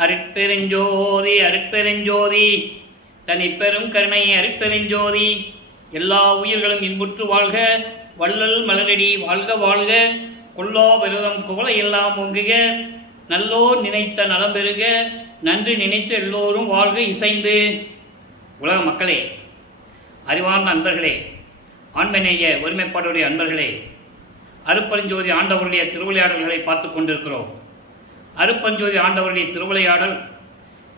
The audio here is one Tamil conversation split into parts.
அருட்பெருஞ்சோதி அருட்பெருஞ்சோதி தனிப்பெரும் கருணை அருட்பெருஞ்சோதி. எல்லா உயிர்களும் இன்புற்று வாழ்க, வள்ளல் மலரடி வாழ்க வாழ்க, கொல்லா விரதம் குவளை எல்லாம் ஒங்குக, நல்லோர் நினைத்த நலம் பெறுக, நன்றி நினைத்து எல்லோரும் வாழ்க இசைந்து. உலக மக்களே, அறிவார்ந்த அன்பர்களே, ஆண்மநேய ஒருமைப்பாடுடைய அன்பர்களே, அருட்பெருஞ்சோதி ஆண்டவருடைய திருவிளையாடல்களை பார்த்து கொண்டிருக்கிறோம். அருட்பெருஞ்சோதி ஆண்டவருடைய திருவிளையாடல்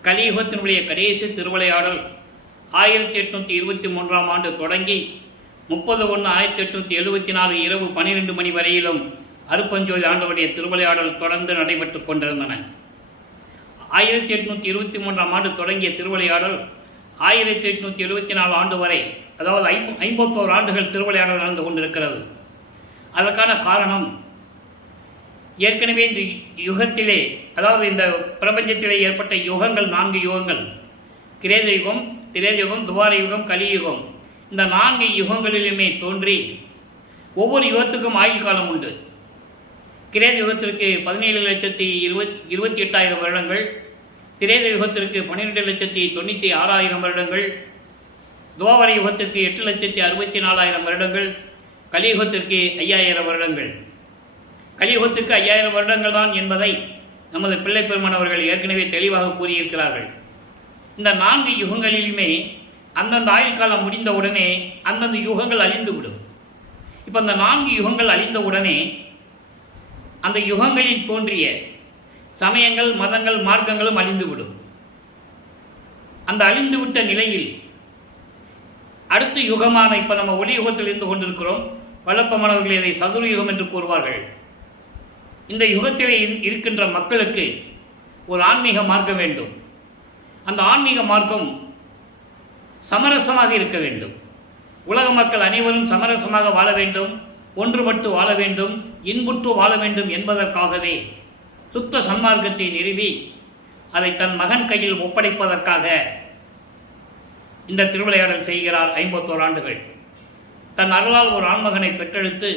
கலியுகத்தினுடைய கடைசி திருவிளையாடல் 1823ஆம் ஆண்டு தொடங்கி 30/1/1874 இரவு 12 மணி வரையிலும் அருட்பெருஞ்சோதி ஆண்டவருடைய திருவிளையாடல் தொடர்ந்து நடைபெற்று கொண்டிருந்தன. 1823ஆம் ஆண்டு தொடங்கிய திருவிளையாடல் 1874 ஆண்டு வரை, அதாவது 51 ஆண்டுகள் திருவிளையாடல் நடந்து கொண்டிருக்கிறது. அதற்கான காரணம், ஏற்கனவே இந்த யுகத்திலே, அதாவது இந்த பிரபஞ்சத்திலே ஏற்பட்ட யுகங்கள் 4 யுகங்கள்: கிரேத யுகம், திரேத யுகம், துவார யுகம், கலியுகம். இந்த 4 யுகங்களிலுமே தோன்றி ஒவ்வொரு யுகத்துக்கும் ஆயுள் காலம் உண்டு. கிரேத யுகத்திற்கு 17,28,000 வருடங்கள், திரேத யுகத்திற்கு 12,96,000 வருடங்கள், துவாபர யுகத்திற்கு 8,64,000 வருடங்கள், கலியுகத்திற்கு 5,000 வருடங்கள். கலியுகத்துக்கு 5,000 வருடங்கள் தான் என்பதை நமது பிள்ளை பெருமானவர்கள் ஏற்கனவே தெளிவாக கூறியிருக்கிறார்கள். இந்த 4 யுகங்களிலுமே அந்தந்த ஆயுள் காலம் முடிந்தவுடனே அந்தந்த யுகங்கள் அழிந்துவிடும். இப்போ அந்த 4 யுகங்கள் அழிந்தவுடனே அந்த யுகங்களில் தோன்றிய சமயங்கள், மதங்கள், மார்க்கங்களும் அழிந்துவிடும். அந்த அழிந்துவிட்ட நிலையில் அடுத்த யுகமான, இப்போ நம்ம ஒளி யுகத்தில் இருந்து கொண்டிருக்கிறோம். வல்லப்பமானவர்கள் இதை சதுர யுகம் என்று கூறுவார்கள். இந்த யுகத்திலே இருக்கின்ற மக்களுக்கு ஒரு ஆன்மீக மார்க்கம் வேண்டும். அந்த ஆன்மீக மார்க்கம் சமரசமாக இருக்க வேண்டும். உலக மக்கள் அனைவரும் சமரசமாக வாழ வேண்டும், ஒன்றுபட்டு வாழ வேண்டும், இன்புற்று வாழ வேண்டும் என்பதற்காகவே சுத்த சன்மார்க்கத்தை நிறுவி அதை தன் மகன் கையில் ஒப்படைப்பதற்காக இந்த திருவிளையாடல் செய்கிறார். 51 ஆண்டுகள் தன் அருளால் ஒரு ஆண்மகனை பெற்றெடுத்து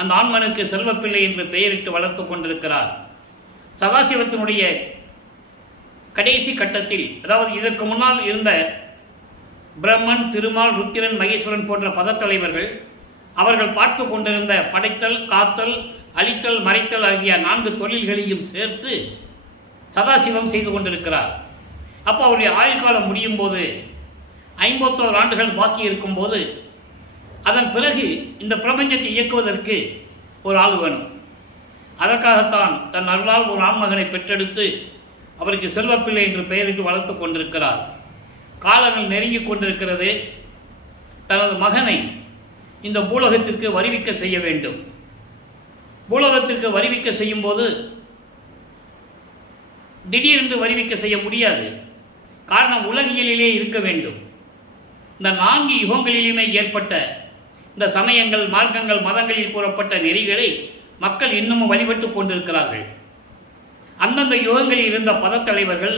அந்த ஆண்மனுக்கு செல்வப்பிள்ளை என்று பெயரிட்டு வளர்த்து கொண்டிருக்கிறார். சதாசிவத்தினுடைய கடைசி கட்டத்தில், அதாவது இதற்கு முன்னால் இருந்த பிரம்மன், திருமால், ருத்திரன், மகேஸ்வரன் போன்ற பதத்தலைவர்கள் அவர்கள் பார்த்து கொண்டிருந்த படைத்தல், காத்தல், அழித்தல், மறைத்தல் ஆகிய 4 தொழில்களையும் சேர்த்து சதாசிவம் செய்து கொண்டிருக்கிறார். அப்போ அவருடைய ஆயுள் காலம் முடியும் போது, 51 ஆண்டுகள் பாக்கி இருக்கும்போது, அதன் பிறகு இந்த பிரபஞ்சத்தை இயக்குவதற்கு ஒரு ஆள் வேணும். அதற்காகத்தான் தன் அருளால் ஒரு ஆண்மகனை பெற்றெடுத்து அவருக்கு செல்வப்பிள்ளை என்று பெயரிட்டு வளர்த்து கொண்டிருக்கிறார். காலங்கள் நெருங்கி கொண்டிருக்கிறது. தனது மகனை இந்த பூலகத்திற்கு வருவிக்க செய்ய வேண்டும். பூலகத்திற்கு வருவிக்க செய்யும் போது திடீரென்று வருவிக்க செய்ய முடியாது. காரணம், உலகியலிலே இருக்க வேண்டும். இந்த 4 யுகங்களிலுமே ஏற்பட்ட இந்த சமயங்கள், மார்க்கங்கள், மதங்களில் கூறப்பட்ட நெறிகளை மக்கள் இன்னமும் வழிபட்டு கொண்டிருக்கிறார்கள். அந்தந்த யுகங்களில் இருந்த பதத்தலைவர்கள்,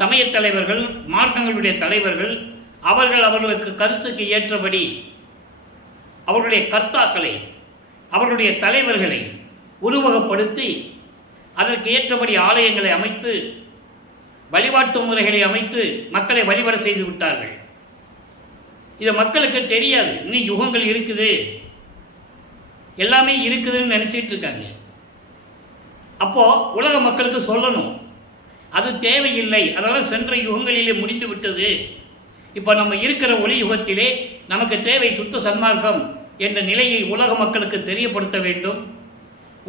சமயத் தலைவர்கள், மார்க்கங்களுடைய தலைவர்கள் அவர்களுக்கு கருத்துக்கு ஏற்றபடி அவர்களுடைய கர்த்தாக்களை, அவர்களுடைய தலைவர்களை உருவகப்படுத்தி அதற்கு ஏற்றபடி ஆலயங்களை அமைத்து, வழிபாட்டு முறைகளை அமைத்து மக்களை வழிபட செய்து விட்டார்கள். இது மக்களுக்கு தெரியாது. இன்னும் யுகங்கள் இருக்குது, எல்லாமே இருக்குதுன்னு நினச்சிட்டு இருக்காங்க. அப்போ உலக மக்களுக்கு சொல்லணும், அது தேவையில்லை, அதனால் சென்ற யுகங்களிலே முடிந்து விட்டது. இப்போ நம்ம இருக்கிற ஒளி யுகத்திலே நமக்கு தேவை சுத்த சன்மார்க்கம் என்ற நிலையை உலக மக்களுக்கு தெரியப்படுத்த வேண்டும்.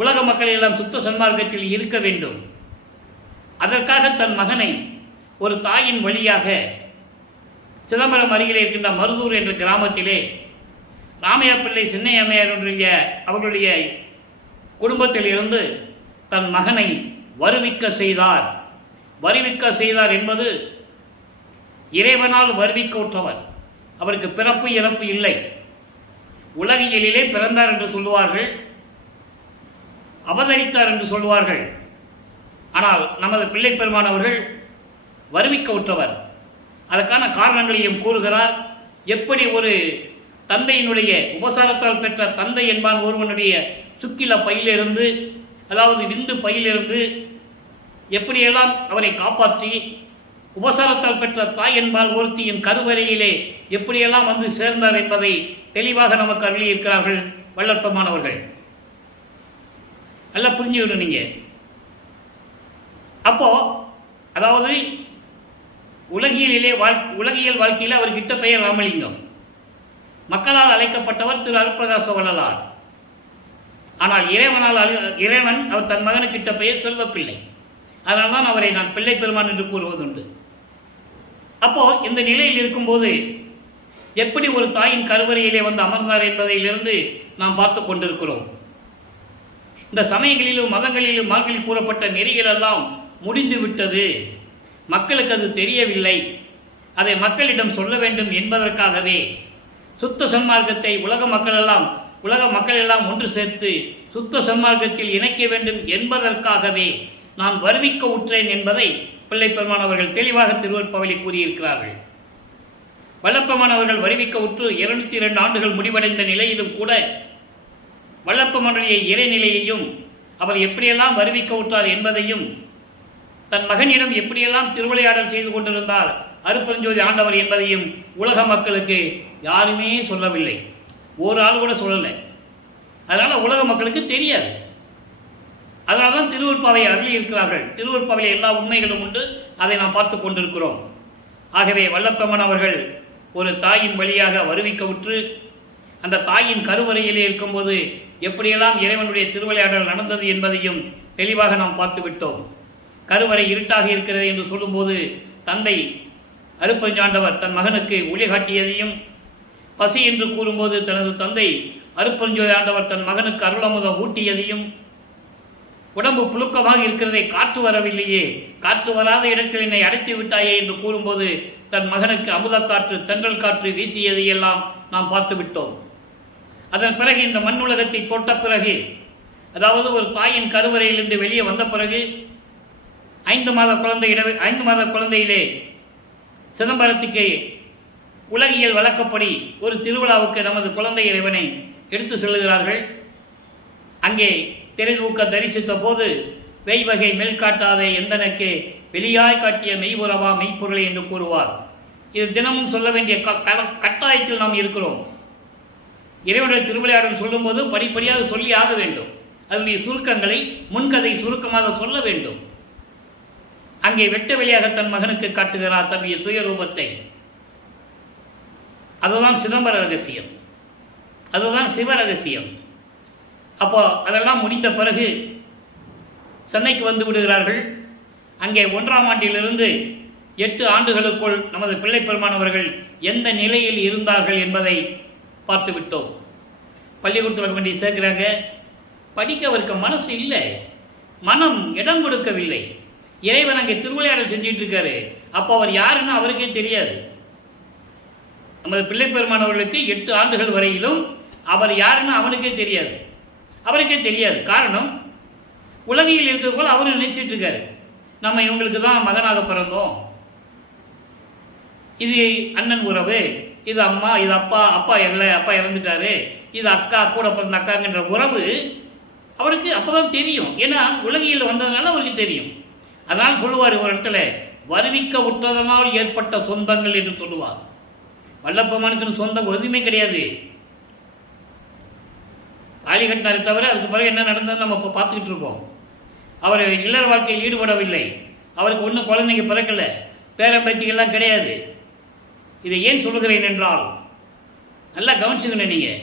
உலக மக்கள் எல்லாம் சுத்த சன்மார்க்கத்தில் இருக்க வேண்டும். அதற்காக தன் மகனை ஒரு தாயின் வழியாக சிதம்பரம் அருகிலே இருக்கின்ற மருதூர் என்ற கிராமத்திலே ராமையா பிள்ளை, சின்னை அம்மையார் அவர்களுடைய குடும்பத்தில் இருந்து தன் மகனை வருவிக்க செய்தார். வருவிக்க செய்தார் என்பது இறைவனால் வருவிக்க உற்றவர். அவருக்கு பிறப்பு இறப்பு இல்லை. உலகியலிலே பிறந்தார் என்று சொல்லுவார்கள், அவதரித்தார் என்று சொல்லுவார்கள். ஆனால் நமது பிள்ளை பெருமான் அவர்கள் வருவிக்க உற்றவர். அதற்கான காரணங்களையும் கூறுகிறார். எப்படி ஒரு தந்தையினுடைய உபசாரத்தால் பெற்ற தந்தை என்பான் ஒருவனுடைய சுக்கில பையிலிருந்து, அதாவது விந்து பையிலிருந்து எப்படியெல்லாம் அவரை காப்பாற்றி உபசாரத்தால் பெற்ற தாய் என்பால் ஒருத்தியின் கருவறையிலே எப்படியெல்லாம் வந்து சேர்ந்தார் என்பதை தெளிவாக நமக்கு அருளியிருக்கிறார்கள் வல்லற்பமானவர்கள். நல்லா புரிஞ்சுவிடும் நீங்க. அப்போ அதாவது உலகியல் வாழ்க்கையில் அவர் கிட்ட பெயர் ராமலிங்கம், மக்களால் அழைக்கப்பட்டவர் திரு அருட்பிரகாச வள்ளலார். ஆனால் இறைவன் அவர் தன் மகனுக்கிட்ட பெயர் செல்வப்பிள்ளை. அதனால்தான் அவரை நான் பிள்ளை பெருமான் என்று கூறுவதுண்டு. அப்போ இந்த நிலையில் இருக்கும்போது எப்படி ஒரு தாயின் கருவறையிலே வந்து அமர்ந்தார் என்பதிலிருந்து நாம் பார்த்து கொண்டிருக்கிறோம். இந்த சமயங்களிலும் மதங்களிலும் மார்களில் கூறப்பட்ட நெறிகள் எல்லாம் முடிந்து விட்டது, மக்களுக்கு அது தெரியவில்லை, அதை மக்களிடம் சொல்ல வேண்டும் என்பதற்காகவே சுத்த சன்மார்க்கத்தை உலக மக்கள் எல்லாம் ஒன்று சேர்த்து சுத்த சன்மார்க்கத்தில் இணைக்க வேண்டும் என்பதற்காகவே நான் வருவிக்க உற்றேன் என்பதை பிள்ளை பெருமான் அவர்கள் தெளிவாக திருவருட்பாவிலே கூறியிருக்கிறார்கள். வல்லப்பெருமான் அவர்கள் வருவிக்க உற்று 202 ஆண்டுகள் முடிவடைந்த நிலையிலும் கூட வல்லப்பெருமானுடைய இறைநிலையையும் அவர் எப்படியெல்லாம் வருவிக்க உற்றார் என்பதையும் தன் மகனிடம் எப்படியெல்லாம் திருவிளையாடல் செய்து கொண்டிருந்தார் அருட்பெருஞ்சோதி ஆண்டவர் என்பதையும் உலக மக்களுக்கு யாருமே சொல்லவில்லை. ஒரு ஆள் கூட சொல்லலை. அதனால் உலக மக்களுக்கு தெரியாது. அதனால தான் திருவருட்பாவை அருளி இருக்கிறார்கள். திருவருட்பாவையில் எல்லா உண்மைகளும் உண்டு, அதை நாம் பார்த்து கொண்டிருக்கிறோம். ஆகவே வல்லப்பெருமான் அவர்கள் ஒரு தாயின் வழியாக வருவிக்க உற்று அந்த தாயின் கருவறையிலே இருக்கும்போது எப்படியெல்லாம் இறைவனுடைய திருவிளையாடல் நடந்தது என்பதையும் தெளிவாக நாம் பார்த்து விட்டோம். கருவறை இருட்டாக இருக்கிறது என்று சொல்லும்போது தந்தை அருட்பெருஞ்சாண்டவர் தன் மகனுக்கு ஒளி காட்டியதையும், பசி என்று கூறும்போது தனது தந்தை அருட்பெருஞ்சோதி ஆண்டவர் தன் மகனுக்கு அருளமுதம் ஊட்டியதையும், உடம்பு புழுக்கமாக இருக்கிறதை காற்று வரவில்லையே, காற்று வராத இடத்தில் என்னை அடைத்து விட்டாயே என்று கூறும்போது தன் மகனுக்கு அமுத காற்று தென்றல் காற்று வீசியதையெல்லாம் நாம் பார்த்து விட்டோம். அதன் பிறகு இந்த மண்ணுலகத்தை தொட்ட பிறகு, அதாவது ஒரு தாயின் கருவறையிலிருந்து வெளியே வந்த பிறகு 5 மாத குழந்தையிலே சிதம்பரத்துக்கு உலகியல் வழக்கப்படி ஒரு திருவிழாவுக்கு நமது குழந்தை இறைவனை எடுத்து செல்லுகிறார்கள். அங்கே திரைதூக்க தரிசித்த போது வெய்வகை மேல் காட்டாதே எந்தனக்கு வெளியாய் காட்டிய மெய்புறவா மெய்ப்பொருளை என்று கூறுவார். இது தினமும் சொல்ல வேண்டிய கட்டாயத்தில் நாம் இருக்கிறோம். இறைவனுடைய திருவிளையாடல் சொல்லும்போது படிப்படியாக சொல்லி ஆக வேண்டும். அதனுடைய சுருக்கங்களை முன்கதை சுருக்கமாக சொல்ல வேண்டும். அங்கே வெட்ட வெளியாக தன் மகனுக்கு காட்டுகிறார் தன்னுடைய துயரூபத்தை. அதுதான் சிதம்பர ரகசியம், அதுதான் சிவ ரகசியம். அப்போ அதெல்லாம் முடிந்த பிறகு சென்னைக்கு வந்து விடுகிறார்கள். அங்கே 1ஆம் ஆண்டிலிருந்து 8 ஆண்டுகளுக்குள் நமது பிள்ளை பெருமான் அவர்கள் எந்த நிலையில் இருந்தார்கள் என்பதை பார்த்து விட்டோம். பள்ளிக்கூடத்தில் வேண்டி சேர்க்கிறாங்க, படிக்க அவருக்கு மனசு இல்லை, மனம் இடம் கொடுக்கவில்லை. இறைவன் அங்கே திருவிளையாடல் செஞ்சிட்டு இருக்காரு. அப்போ அவர் யாருன்னு அவருக்கே தெரியாது. நமது பிள்ளை பெருமான் அவர்களுக்கு 8 ஆண்டுகள் வரையிலும் அவர் யாருன்னு அவனுக்கே தெரியாது, அவருக்கே தெரியாது. காரணம், உலகில் இருக்கிறது போல் அவரும் நினைச்சிட்டு இருக்காரு, நம்ம இவங்களுக்கு தான் மகனாக பிறந்தோம், இது அண்ணன் உறவு, இது அம்மா, இது அப்பா, அப்பா இறந்துட்டாரு, இது அக்கா, கூட பிறந்த அக்காங்கிற உறவு அவருக்கு அப்போதான் தெரியும். ஏன்னா உலகில் வந்ததுனால அவருக்கு தெரியும். அதனால் சொல்லுவார் ஒரு இடத்துல, வருவிக்க உற்றதனால் ஏற்பட்ட சொந்தங்கள் என்று சொல்லுவார். வல்லப்பெருமானுக்கு சொந்தம் எதுவுமே கிடையாது. தாலி கட்டினாரை தவிர அதுக்கு பிறகு என்ன நடந்ததுன்னு நம்ம இப்போ பார்த்துக்கிட்டு இருக்கோம். அவர் இல்லற வாழ்க்கையில் ஈடுபடவில்லை. அவருக்கு ஒன்றும் குழந்தைங்க பிறக்கலை, பேரம்பேத்திகள்லாம் கிடையாது. இதை ஏன் சொல்லுகிறேன் என்றால், நல்லா கவனிச்சுக்கணும். நீங்கள்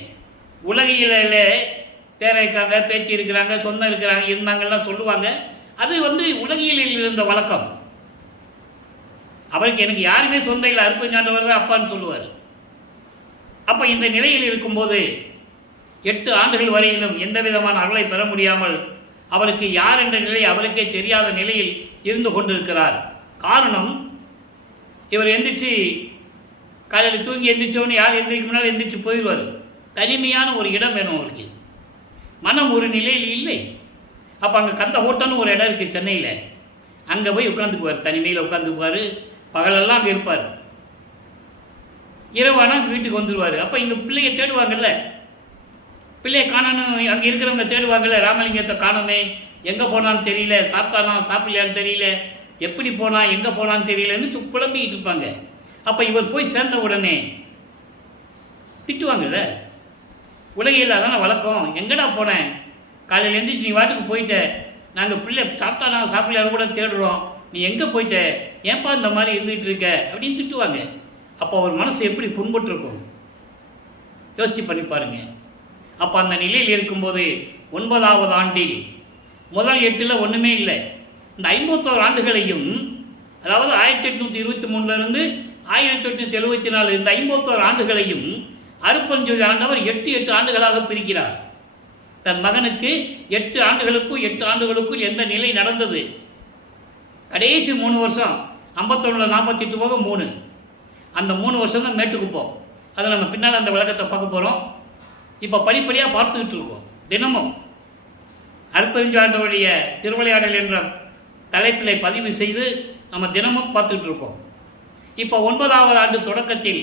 உலகியலில் பேரை இருக்காங்க, பேத்தி இருக்கிறாங்க, சொந்தம் இருக்கிறாங்க, இருந்தாங்கலாம் சொல்லுவாங்க. அது உலகியலில் இருந்த வழக்கம். அவருக்கு எனக்கு யாருமே சொந்தம் இல்லை, அருட்பெருஞ்சாண்டவர் தான் அப்பான்னு சொல்லுவார். அப்போ இந்த நிலையில் இருக்கும்போது 8 ஆண்டுகள் வரையிலும் எந்த விதமான அருளை பெற முடியாமல் அவருக்கு யார் என்ற நிலை அவருக்கே தெரியாத நிலையில் இருந்து கொண்டிருக்கிறார். காரணம், இவர் எந்திரிச்சு காலையில் தூங்கி எந்திரிச்சவொன்னு யார் எந்திரிக்க முன்னால் எந்திரிச்சு போயிடுவார். தனிமையான ஒரு இடம் வேணும் அவருக்கு. மனம் ஒரு நிலையில் இல்லை. அப்போ அங்கே கந்த ஹோட்டல்னு ஒரு இடம் இருக்குது சென்னையில், அங்கே போய் உட்காந்துக்குவார், தனிமையில் உட்காந்துக்குவார். பகலெல்லாம் அங்கே இருப்பார். இரவானால் வீட்டுக்கு வந்துடுவார். அப்போ இங்கே பிள்ளைங்க தேடுவாங்கல்ல, பிள்ளையை காணணும், அங்கே இருக்கிறவங்க தேடுவாங்கல்ல, ராமலிங்கத்தை காணோமே, எங்கே போனான்னு தெரியல, சாப்பிட்டானா சாப்பிடலையான்னு தெரியல, எப்படி போனா எங்கே போனான்னு தெரியலன்னு குழம்பிக்கிட்டு இருப்பாங்க. அப்போ இவர் போய் சேர்ந்த உடனே திட்டுவாங்கல்ல. உலகையில் அதான வழக்கம். எங்கடா போனேன், காலையில் எழுந்திரிச்சு நீ வாட்டுக்கு போயிட்ட, நாங்கள் பிள்ளை சாப்பிட்டானா சாப்பிடலையான்னு கூட தேடுறோம், நீ எங்கே போயிட்ட, ஏன்பா இந்த மாதிரி இருந்துகிட்டு இருக்க அப்படின்னு திட்டுவாங்க. அப்போ அவர் மனசு எப்படி புண்பட்டுருக்கும் யோசிச்சு பண்ணி பாருங்க. அப்போ அந்த நிலையில் இருக்கும்போது 9வது ஆண்டில் முதல் 8ல் ஒன்றுமே இல்லை. இந்த 51 ஆண்டுகளையும், அதாவது 1823 1874 இந்த 51 ஆண்டுகளையும் அருட்பெருஞ்சோதி ஆண்டவர் 8 ஆண்டுகளாக பிரிக்கிறார். தன் மகனுக்கு 8 ஆண்டுகளுக்கும் 8 ஆண்டுகளுக்குள் எந்த நிலை நடந்தது, கடைசி 3 வருஷம் 51 48 போக 3, அந்த 3 வருஷம் தான் மேட்டுக்குப்போம். அதை நம்ம பின்னால் அந்த விளக்கத்தை பார்க்க போகிறோம். இப்போ படிப்படியாக பார்த்துக்கிட்டு இருக்கோம். தினமும் அருட்பெருஞ்சாண்டவருடைய திருவிளையாடல் என்ற தலைப்பிலை பதிவு செய்து நம்ம தினமும் பார்த்துக்கிட்டு இருக்கோம். இப்போ 9வது ஆண்டு தொடக்கத்தில்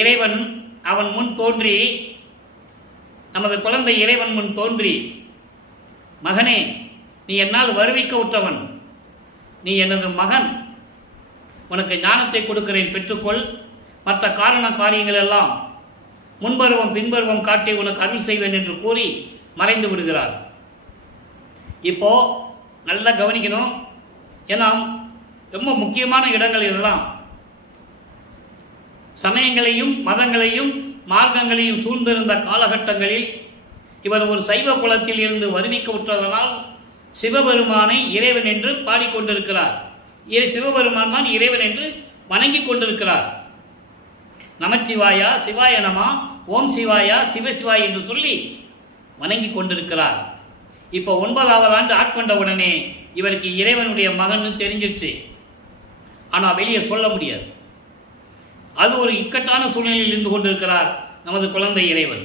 இறைவன் அவன் முன் தோன்றி, நமது குழந்தை இறைவன் முன் தோன்றி, மகனே நீ என்னால் வருவிக்க உற்றவன், நீ எனது மகன், உனக்கு ஞானத்தை கொடுக்கிறேன், பெற்றுக்கொள், மற்ற காரண காரியங்கள் எல்லாம் முன்பருவம் பின்பருவம் காட்டி உனக்கு அருள் செய்வேன் என்று கூறி மறைந்து விடுகிறார். இப்போ நல்லா கவனிக்கணும். ஏன்னா ரொம்ப முக்கியமான இடங்கள் இதெல்லாம். சமயங்களையும் மதங்களையும் மார்க்கங்களையும் சூழ்ந்திருந்த காலகட்டங்களில் இவர் ஒரு சைவ குலத்தில் இருந்து வருவிக்க உற்றதனால் சிவபெருமானை இறைவன் என்று பாடிக்கொண்டிருக்கிறார். சிவபெருமான் தான் இறைவன் என்று வணங்கி கொண்டிருக்கிறார். நமச்சிவாயா, சிவாய நமா, ஓம் சிவாயா, சிவசிவாய் என்று சொல்லி வணங்கி கொண்டிருக்கிறார். இப்போ 9வது ஆண்டு ஆட்கொண்ட உடனே இவருக்கு இறைவனுடைய மகன் தெரிஞ்சிருச்சு. ஆனால் வெளியே சொல்ல முடியாது. அது ஒரு இக்கட்டான சூழ்நிலையில் இருந்து கொண்டிருக்கிறார் நமது குழந்தை இறைவன்.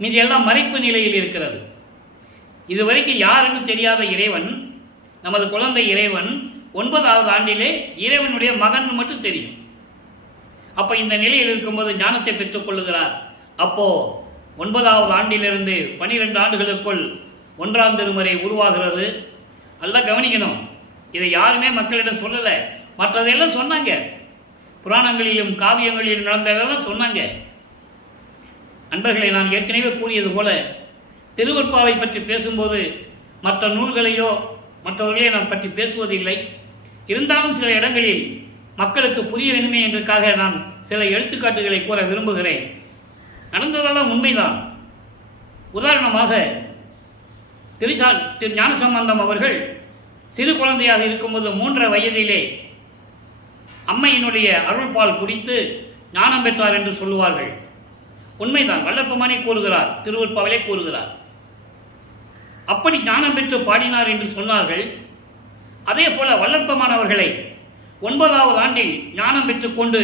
மீது எல்லாம் மறைப்பு நிலையில் இருக்கிறது. இதுவரைக்கும் யாருன்னு தெரியாத இறைவன், நமது குழந்தை இறைவன் 9வது ஆண்டிலே இறைவனுடைய மகன் மட்டும் தெரியும். அப்போ இந்த நிலையில் இருக்கும்போது ஞானத்தை பெற்றுக்கொள்ளுகிறார். அப்போ 9வது ஆண்டிலிருந்து 12 ஆண்டுகளுக்குள் 1ஆம் திருமுறை உருவாகிறது. நல்லா கவனிக்கணும். இதை யாருமே மக்களிடம் சொல்லலை. மற்றதெல்லாம் சொன்னாங்க, புராணங்களிலும் காவியங்களிலும் நடந்ததெல்லாம் சொன்னாங்க. நண்பர்களை, நான் ஏற்கனவே கூறியது போல திருவெற்பாவை பற்றி பேசும்போது மற்ற நூல்களையோ மற்றவர்களையோ நான் பற்றி பேசுவதில்லை. இருந்தாலும் சில இடங்களில் மக்களுக்கு புரிய வேண்டுமே என்றதுக்காக நான் சில எடுத்துக்காட்டுகளை கூற விரும்புகிறேன். நடந்ததெல்லாம் உண்மைதான். உதாரணமாக திரு ஞானசம்பந்தம் அவர்கள் சிறு குழந்தையாக இருக்கும்போது 3 வயதிலே அம்மையினுடைய அருள்பால் குடித்து ஞானம் பெற்றார் என்று சொல்லுவார்கள். உண்மைதான், வல்லற்பமானே கூறுகிறார், திருவெற்பாவிலே கூறுகிறார். அப்படி ஞானம் பெற்று பாடினார் என்று சொன்னார்கள். அதே போல வல்லற்பமானவர்களை 9வது ஆண்டில் ஞானம் பெற்றுக்கொண்டு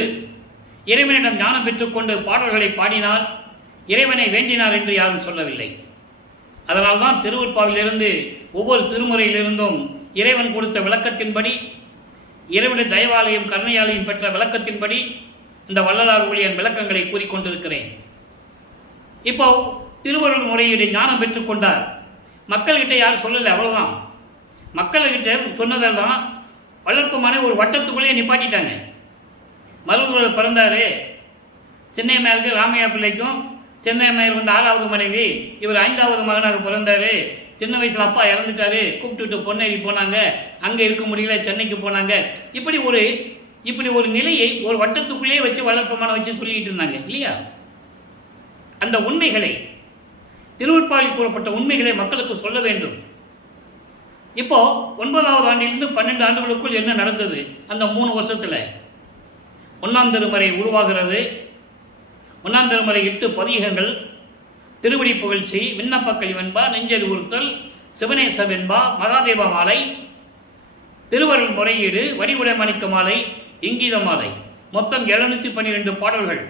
இறைவனிடம் ஞானம் பெற்றுக்கொண்டு பாடல்களை பாடினார், இறைவனை வேண்டினார் என்று யாரும் சொல்லவில்லை. அதனால்தான் திருவெற்பாவிலிருந்து ஒவ்வொரு திருமுறையிலிருந்தும் இறைவன் கொடுத்த விளக்கத்தின்படி, இறைவனுடைய தயவாலயம் கருணையாலயம் பெற்ற விளக்கத்தின்படி இந்த வள்ளலார் ஊழியன் விளக்கங்களை கூறிக்கொண்டிருக்கிறேன். இப்போ திருவருள் முறையீடு ஞானம் பெற்றுக்கொண்டார். மக்கள்கிட்ட யாரும் சொல்லலை, அவ்வளோதான். மக்கள்கிட்ட சொன்னதெல்லாம் வளர்ப்புமான ஒரு வட்டத்துக்குள்ளேயே நிப்பாட்டிட்டாங்க. மருதூரில் பிறந்தார், சின்னையம்மையாருக்கு ராமையா பிள்ளைக்கும், சின்னையம்மையார் வந்து 6வது மனைவி, இவர் 5வது மகனாக பிறந்தார். சின்ன வயசில் அப்பா இறந்துட்டாரு, கூப்பிட்டுட்டு பொன்னேரி போனாங்க, அங்கே இருக்க முடியல, சென்னைக்கு போனாங்க. இப்படி ஒரு நிலையை ஒரு வட்டத்துக்குள்ளேயே வச்சு வளர்ப்பமான வச்சு சொல்லிக்கிட்டு இருந்தாங்க இல்லையா? அந்த உண்மைகளை, திருவெற்பாவில் கூறப்பட்ட உண்மைகளை மக்களுக்கு சொல்ல வேண்டும். இப்போ 9வது ஆண்டிலிருந்து 12 ஆண்டுகளுக்குள் என்ன நடந்தது? அந்த 3 வருஷத்தில் 1ஆம் திருமுறை உருவாகிறது. 1ஆம் திருமுறை 8 பதிகங்கள், திருவடி புகழ்ச்சி, விண்ணப்ப கழிவென்பா, நெஞ்சல் உறுத்தல், சிவநேச வெண்பா, மகாதேவ மாலை, திருவருள் முறையீடு, வடிவுடை மணிக்க மாலை, இங்கீத மாலை, மொத்தம் 712 பாடல்கள்.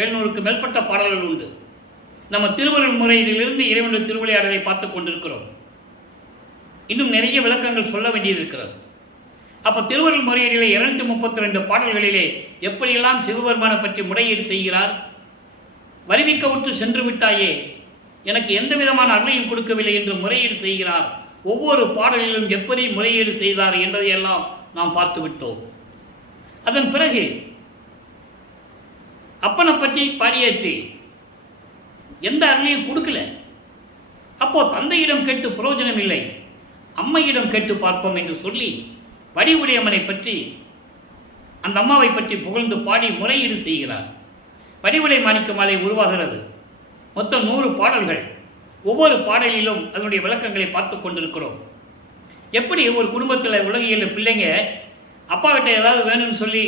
700க்கு மேற்பட்ட பாடல்கள் உண்டு. நம்ம திருவருள் முறையிலிருந்து இறைவனுடைய திருவிளையாடலை பார்த்து கொண்டிருக்கிறோம். இன்னும் நிறைய விளக்கங்கள் சொல்ல வேண்டியது இருக்கிறது. அப்போ திருவருள் முறையீடிலே 232 பாடல்களிலே எப்படியெல்லாம் சிவபெருமானை பற்றி முறையீடு செய்கிறார். வருவிக்க விட்டு சென்று விட்டாயே, எனக்கு எந்த விதமான அருளையும் கொடுக்கவில்லை என்று முறையீடு செய்கிறார். ஒவ்வொரு பாடலிலும் எப்படி முறையீடு செய்தார் என்பதையெல்லாம் நாம் பார்த்து விட்டோம். அதன் பிறகு அப்பனை பற்றி பாடியாச்சு, எந்த அருளையும் கொடுக்கல. அப்போ தந்தையிடம் கேட்டு பிரயோஜனம் இல்லை, அம்மையிடம் கேட்டு பார்ப்போம் என்று சொல்லி வடிவுடையம்மனை பற்றி, அந்த அம்மாவை பற்றி புகழ்ந்து பாடி முறையீடு செய்கிறார். வடிவுடை மாணிக்க மாலை உருவாகிறது. மொத்தம் 100 பாடல்கள். ஒவ்வொரு பாடலிலும் அதனுடைய விளக்கங்களை பார்த்து கொண்டிருக்கிறோம். எப்படி ஒரு குடும்பத்தில் உலகியல் பிள்ளைங்க அப்பா கிட்ட ஏதாவது வேணும்னு சொல்லி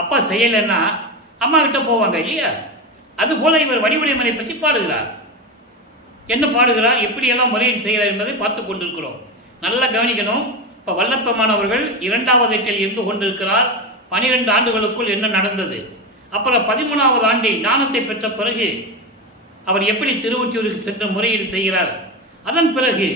அப்பா செய்யலைன்னா அம்மா கிட்ட போவாங்க இல்லையா? அதுபோல இவர் வடிவுடையம்மனை பற்றி பாடுகிறார். என்ன பாடுகிறார், எப்படியெல்லாம் முறையீடு செய்கிறார் என்பதை பார்த்து கொண்டிருக்கிறோம். நல்லா கவனிக்கணும். இப்போ வல்லப்பெருமானவர்கள் 2வது எட்டில் இருந்து கொண்டிருக்கிறார். 12 ஆண்டுகளுக்குள் என்ன நடந்தது, அப்புறம் 13வது ஆண்டில் ஞானத்தை பெற்ற பிறகு அவர் எப்படி திருவொற்றியூருக்கு சென்று முறையீடு செய்கிறார். அதன் பிறகு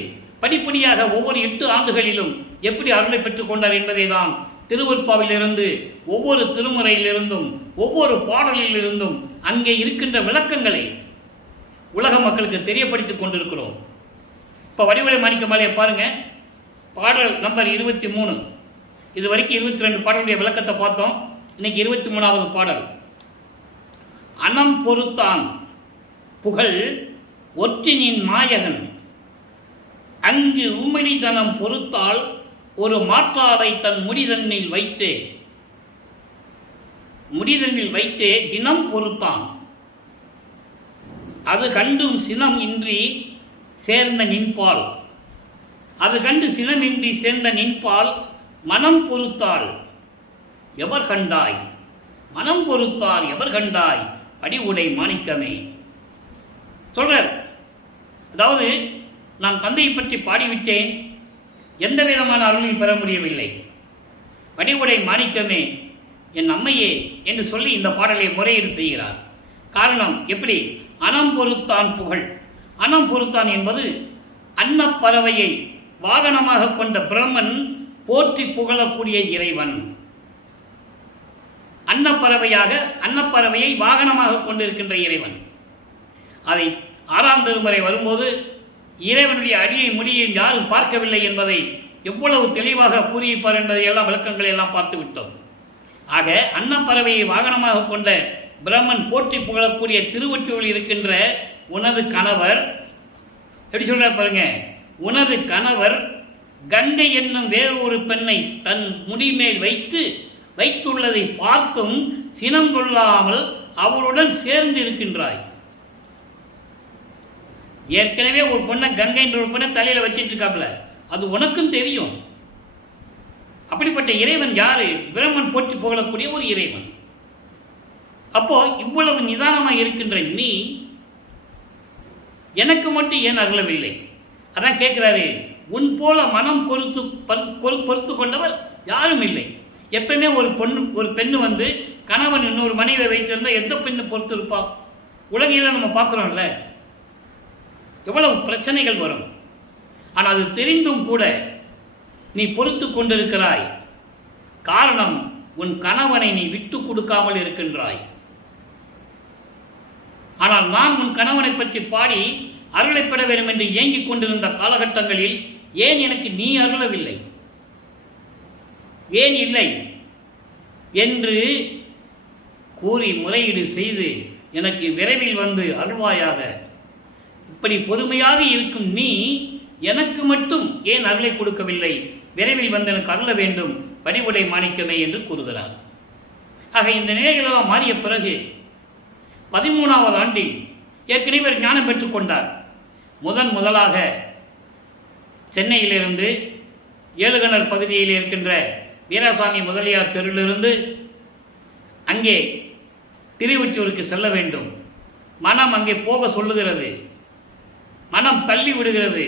படிப்படியாக ஒவ்வொரு 8 ஆண்டுகளிலும் எப்படி அருளை பெற்றுக் கொண்டார் என்பதை தான் திருவொற்பாவிலிருந்து ஒவ்வொரு திருமுறையிலிருந்தும் ஒவ்வொரு பாடலிலிருந்தும் அங்கே இருக்கின்ற விளக்கங்களை உலக மக்களுக்கு தெரியப்படுத்திக் கொண்டிருக்கிறோம். இப்போ வடிவுடை மாணிக்க மாலையை பாருங்க. பாடல் நம்பர் 23. இது வரைக்கும் 22 பாடலுடைய விளக்கத்தை பார்த்தோம். இன்னைக்கு 23வது பாடல். அனம் பொறுத்தான் புகழ் ஒற்றினின் மாயகன், அங்கு உமிழிதனம் பொறுத்தால் ஒரு மாற்றாடை தன் முடிதனில் வைத்தே தினம் பொறுத்தான், அது கண்டும் சினம் இன்றி சேர்ந்த நின்பால், அது கண்டு சினமின்றி சேர்ந்த நின்பால் மனம் பொறுத்தாள் எவர் கண்டாய், மனம் பொறுத்தார் எவர் கண்டாய் வடிவுடை மாணிக்கமே சொல்றார். அதாவது நான் தந்தையை பற்றி பாடிவிட்டேன், எந்த விதமான அருளையும் பெற முடியவில்லை, வடிவுடை மாணிக்கமே என் அம்மையே என்று சொல்லி இந்த பாடலை முறையீடு செய்கிறார். காரணம் எப்படி? அனம் பொறுத்தான் புகழ். அனம் பொறுத்தான் என்பது அன்னப்பறவையை வாகனமாக கொண்ட பிரம்மன் போற்றி புகழக்கூடிய இறைவன். அன்னப்பறவையை வாகனமாக கொண்டிருக்கின்ற இறைவன். அதை 6ஆம் திருமுறை வரும்போது இறைவனுடைய அடியை முடியை யாரும் பார்க்கவில்லை என்பதை எவ்வளவு தெளிவாக கூறியிருப்பார் என்பதை எல்லாம் விளக்கங்களை எல்லாம் பார்த்து விட்டோம். ஆக அன்னப்பறவையை வாகனமாக கொண்ட பிரம்மன் போற்றி புகழக்கூடிய திருவொற்றியூரில் இருக்கின்ற உனது கணவர் எப்படி சொல்றார் பாருங்க. உனது கணவர் கங்கை என்னும் வேறொரு பெண்ணை தன் முடிமேல் வைத்துள்ளதை பார்த்தும் சினம் கொள்ளாமல் அவருடன் சேர்ந்து இருக்கின்றாய். ஏற்கனவே ஒரு பொண்ணை கங்கைன்ற ஒரு பொண்ணை தலையில வச்சிட்டு இருக்காப்ல, அது உனக்கும் தெரியும். அப்படிப்பட்ட இறைவன் யாரு? பிரம்மன் போற்றி புகழக்கூடிய ஒரு இறைவன். அப்போ இவ்வளவு நிதானமாக இருக்கின்ற நீ எனக்கு மட்டும் ஏன் அருளவில்லை? அதான் கேட்கிறாரு. உன் போல மனம் பொறுத்து கொண்டவர் யாரும் இல்லை. எப்பவுமே ஒரு பெண்ணு வந்து கணவன் இன்னொரு மனைவியை வைத்திருந்தா எந்த பெண்ணு பொறுத்து இருப்பா? உலகையில நம்ம பார்க்குறோம்ல, எவ்வளவு பிரச்சனைகள் வரும். ஆனால் அது தெரிந்தும் கூட நீ பொறுத்து கொண்டிருக்கிறாய். காரணம், உன் கணவனை நீ விட்டு கொடுக்காமல் இருக்கின்றாய். ஆனால் நான் உன் கணவனை பற்றி பாடி அருளை பெற வேண்டும் என்று ஏங்கிக் கொண்டிருந்த காலகட்டங்களில் ஏன் எனக்கு நீ அருளவில்லை, ஏன் இல்லை என்று கூறி முறையீடு செய்து எனக்கு விரைவில் வந்து அருள்வாயாக. இப்படி பொறுமையாக இருக்கும் நீ எனக்கு மட்டும் ஏன் அருளை கொடுக்கவில்லை? விரைவில் வந்து எனக்கு அருள வேண்டும் வடிவுடை மாணிக்கமே என்று கூறுகிறார். ஆக இந்த நிலைகளெல்லாம் மாறிய பிறகு 13வது ஆண்டில் ஏற்கனவே ஞானம் பெற்றுக்கொண்டார். முதலாக சென்னையிலிருந்து ஏழுகணர் பகுதியில் இருக்கின்ற வீராசாமி முதலியார் தெருவிலிருந்து அங்கே திருவொற்றியூருக்கு செல்ல வேண்டும். மனம் அங்கே போக சொல்லுகிறது, மனம் தள்ளி விடுகிறது.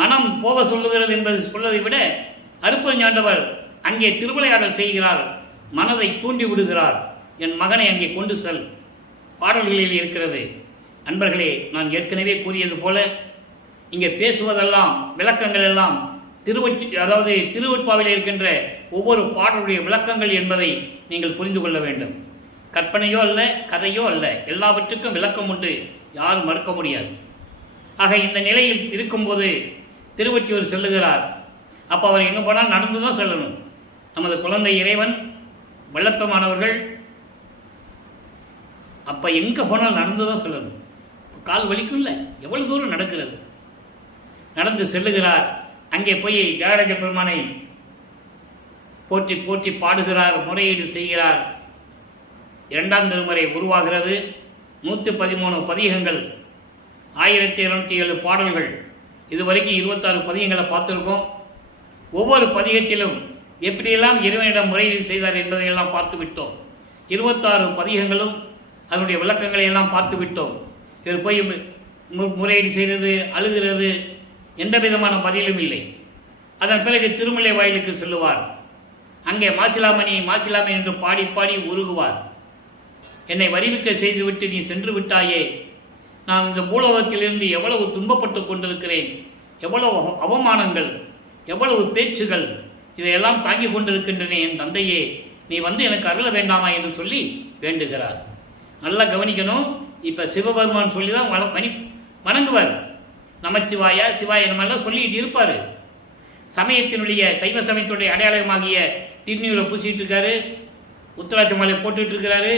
மனம் போக சொல்லுகிறது என்பது சொல்வதை விட அருப்பஞாண்டவர் அங்கே திருவிளையாடல் செய்கிறார், மனதை தூண்டி விடுகிறார். என் மகனை அங்கே கொண்டு செல் பாடல்களில் இருக்கிறது. அன்பர்களே, நான் ஏற்கனவே கூறியது போல இங்கே பேசுவதெல்லாம் விளக்கங்கள் எல்லாம் திருவொற்பாவில் இருக்கின்ற ஒவ்வொரு பாடலுடைய விளக்கங்கள் என்பதை நீங்கள் புரிந்து கொள்ள வேண்டும். கற்பனையோ அல்ல, கதையோ அல்ல, எல்லாவற்றுக்கும் விளக்கம் உண்டு. யாரும் மறுக்க முடியாது. ஆக இந்த நிலையில் இருக்கும்போது திருவொற்றியூர் செல்லுகிறார். அப்போ அவர் எங்கே போனால் நடந்து தான் செல்லணும். நமது குழந்தை இறைவன் வல்லப்பமானவர்கள் அப்போ எங்கே போனால் நடந்து தான் செல்லணும். கால் வலிக்கும்ல, எவ்வளோ தூரம் நடக்கிறது. நடந்து செல்லுகிறார். அங்கே போய் தியாகராஜ பெருமானை போற்றி போற்றி பாடுகிறார், முறையீடு செய்கிறார். 2ஆம் திருமுறை உருவாகிறது. 113 பதிகங்கள், 1207 பாடல்கள். இதுவரைக்கும் 26 பதிகங்களை பார்த்துருக்கோம். ஒவ்வொரு பதிகத்திலும் எப்படியெல்லாம் இறைவனிடம் முறையீடு செய்தார் என்பதையெல்லாம் பார்த்து விட்டோம். 26 பதிகங்களும் அதனுடைய விளக்கங்களை எல்லாம் பார்த்து விட்டோம். இவர் போய் முறையீடு செய்கிறது, அழுகிறது, எந்த விதமான பதிலும் இல்லை. அதன் பிறகு திருமலை வாயிலுக்கு செல்லுவார். அங்கே மாசிலாமணி மாசிலாமணி என்று பாடி பாடி உருகுவார். என்னை வருவிக்க செய்துவிட்டு நீ சென்று விட்டாயே, நான் இந்த பூலோகத்திலிருந்து எவ்வளவு துன்பப்பட்டு கொண்டிருக்கிறேன், எவ்வளவு அவமானங்கள், எவ்வளவு பேச்சுகள், இதையெல்லாம் தாங்கி கொண்டிருக்கின்றன என் தந்தையே, நீ வந்து எனக்கு அருள வேண்டாமா என்று சொல்லி வேண்டுகிறார். நல்லா கவனிக்கணும். இப்போ சிவபெருமான் சொல்லி தான் வணங்குவார். நமச்சிவாயா சிவாய நம்மெல்லாம் சொல்லிட்டு இருப்பார். சமயத்தினுடைய சைவ சமயத்துடைய அடையாளமாகிய திருநீரை பூசிட்டு இருக்காரு, உத்தராட்ச மாலை போட்டுட்டு இருக்கிறாரு.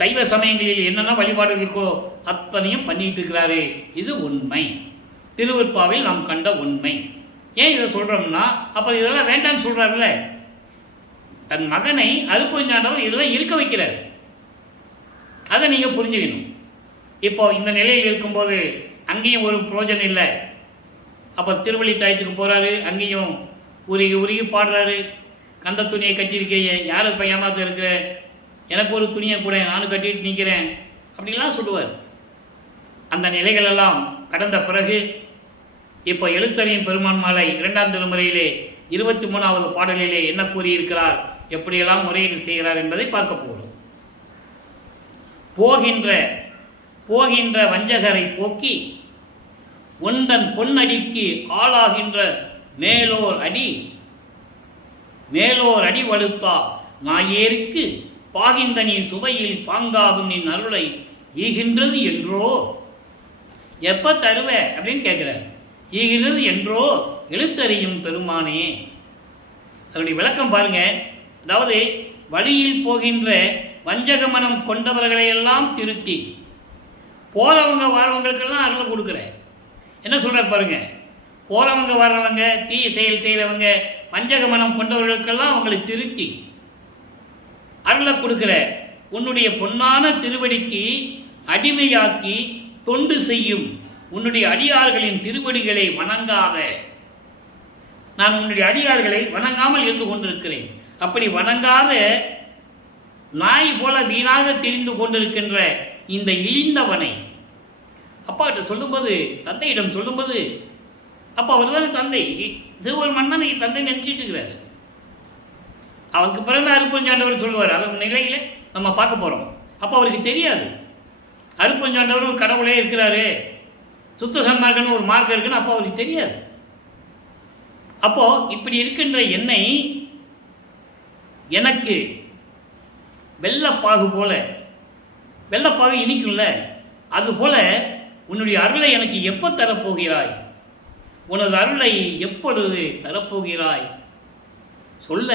சைவ சமயங்களில் என்னென்ன வழிபாடு இருக்கோ அத்தனையும் பண்ணிட்டு இருக்கிறாரு. இது உண்மை, திருவருட்பாவில் நாம் கண்ட உண்மை. ஏன் இதை சொல்கிறோம்னா, அப்புறம் இதெல்லாம் வேண்டாம்னு சொல்கிறாருல்ல. தன் மகனை அருப்பஞ்சாண்டவர் இதெல்லாம் இருக்க வைக்கிறார். அதை நீங்கள் புரிஞ்சுக்கணும். இப்போ இந்த நிலையில் இருக்கும்போது அங்கேயும் ஒரு புரோஜனம் இல்லை. அப்போ திருவள்ளி தாயத்துக்கு போகிறாரு. அங்கேயும் உருகி உருகி பாடுறாரு. கந்த துணியை கட்டியிருக்கைய, யாரை இப்போ ஏமாத்த இருக்கிற, எனக்கு ஒரு துணியை கூட நானும் கட்டிட்டு நிற்கிறேன் அப்படிலாம் சொல்லுவார். அந்த நிலைகளெல்லாம் கடந்த பிறகு இப்போ எழுத்தறியும் பெருமான் மாலை 2ஆம் திருமுறையிலே 23வது பாடலிலே என்ன கூறியிருக்கிறார், எப்படியெல்லாம் முறையீடு செய்கிறார் என்பதை பார்க்க போகிறோம். போகின்ற வஞ்சகரை போக்கி ஒன்றன் பொன்னடிக்கு ஆளாகின்ற மேலோர் அடி வலுத்தா நாயேருக்கு பாகின்ற நீ சுவையில் பாங்காகும் நின் அருளை ஈகின்றது என்றோ. எப்ப தருவ அப்படின்னு கேட்கிறார். ஈகின்றது என்றோ எழுத்தறியும் பெருமானே. அதனுடைய விளக்கம் பாருங்க. அதாவது வழியில் போகின்ற வஞ்சக மனம் கொண்டவர்களையெல்லாம் திருத்தி போறவங்க வாரவங்களுக்கெல்லாம் அருள் கொடுக்குற. என்ன சொல்றார் பாருங்க. போறவங்க வர்றவங்க, தீய செயல் செய்கிறவங்க, வஞ்சக மனம் கொண்டவர்களுக்கெல்லாம் அவங்களை திருத்தி அருளை கொடுக்குற. உன்னுடைய பொன்னான திருவடிக்கு அடிமையாக்கி தொண்டு செய்யும் உன்னுடைய அடியார்களின் திருவடிகளை வணங்காத, நான் உன்னுடைய அடியார்களை வணங்காமல் இருந்து கொண்டிருக்கிறேன். அப்படி வணங்காத நாய் போல வீணாக தெரிந்து கொண்டிருக்கின்ற இந்த இழிந்தவனை அப்பா கிட்ட சொல்லும்போது, தந்தையிடம் சொல்லும்போது, அப்போ அவர் தானே தந்தை, சிவபெருமான் தான் தந்தை நினச்சிட்டு இருக்கிறாரு. அவருக்கு பிறந்த அருப்பஞ்சாண்டவர் சொல்லுவார். அந்த நிலையில் நம்ம பார்க்க போகிறோம். அப்போ அவருக்கு தெரியாது அருப்பஞ்சாண்டவர் ஒரு கடவுளே இருக்கிறாரு, சுத்த சன்மார்க்கன்னு ஒரு மார்க்கம் இருக்குன்னு அப்போ அவருக்கு தெரியாது. அப்போ இப்படி இருக்கின்ற என்னை எனக்கு வெள்ளப்பாகு போல, வெள்ளப்பாகு இனிக்கும்ல, அதுபோல உன்னுடைய அருளை எனக்கு எப்போ தரப்போகிறாய், உனது அருளை எப்பொழுது தரப்போகிறாய் சொல்ல,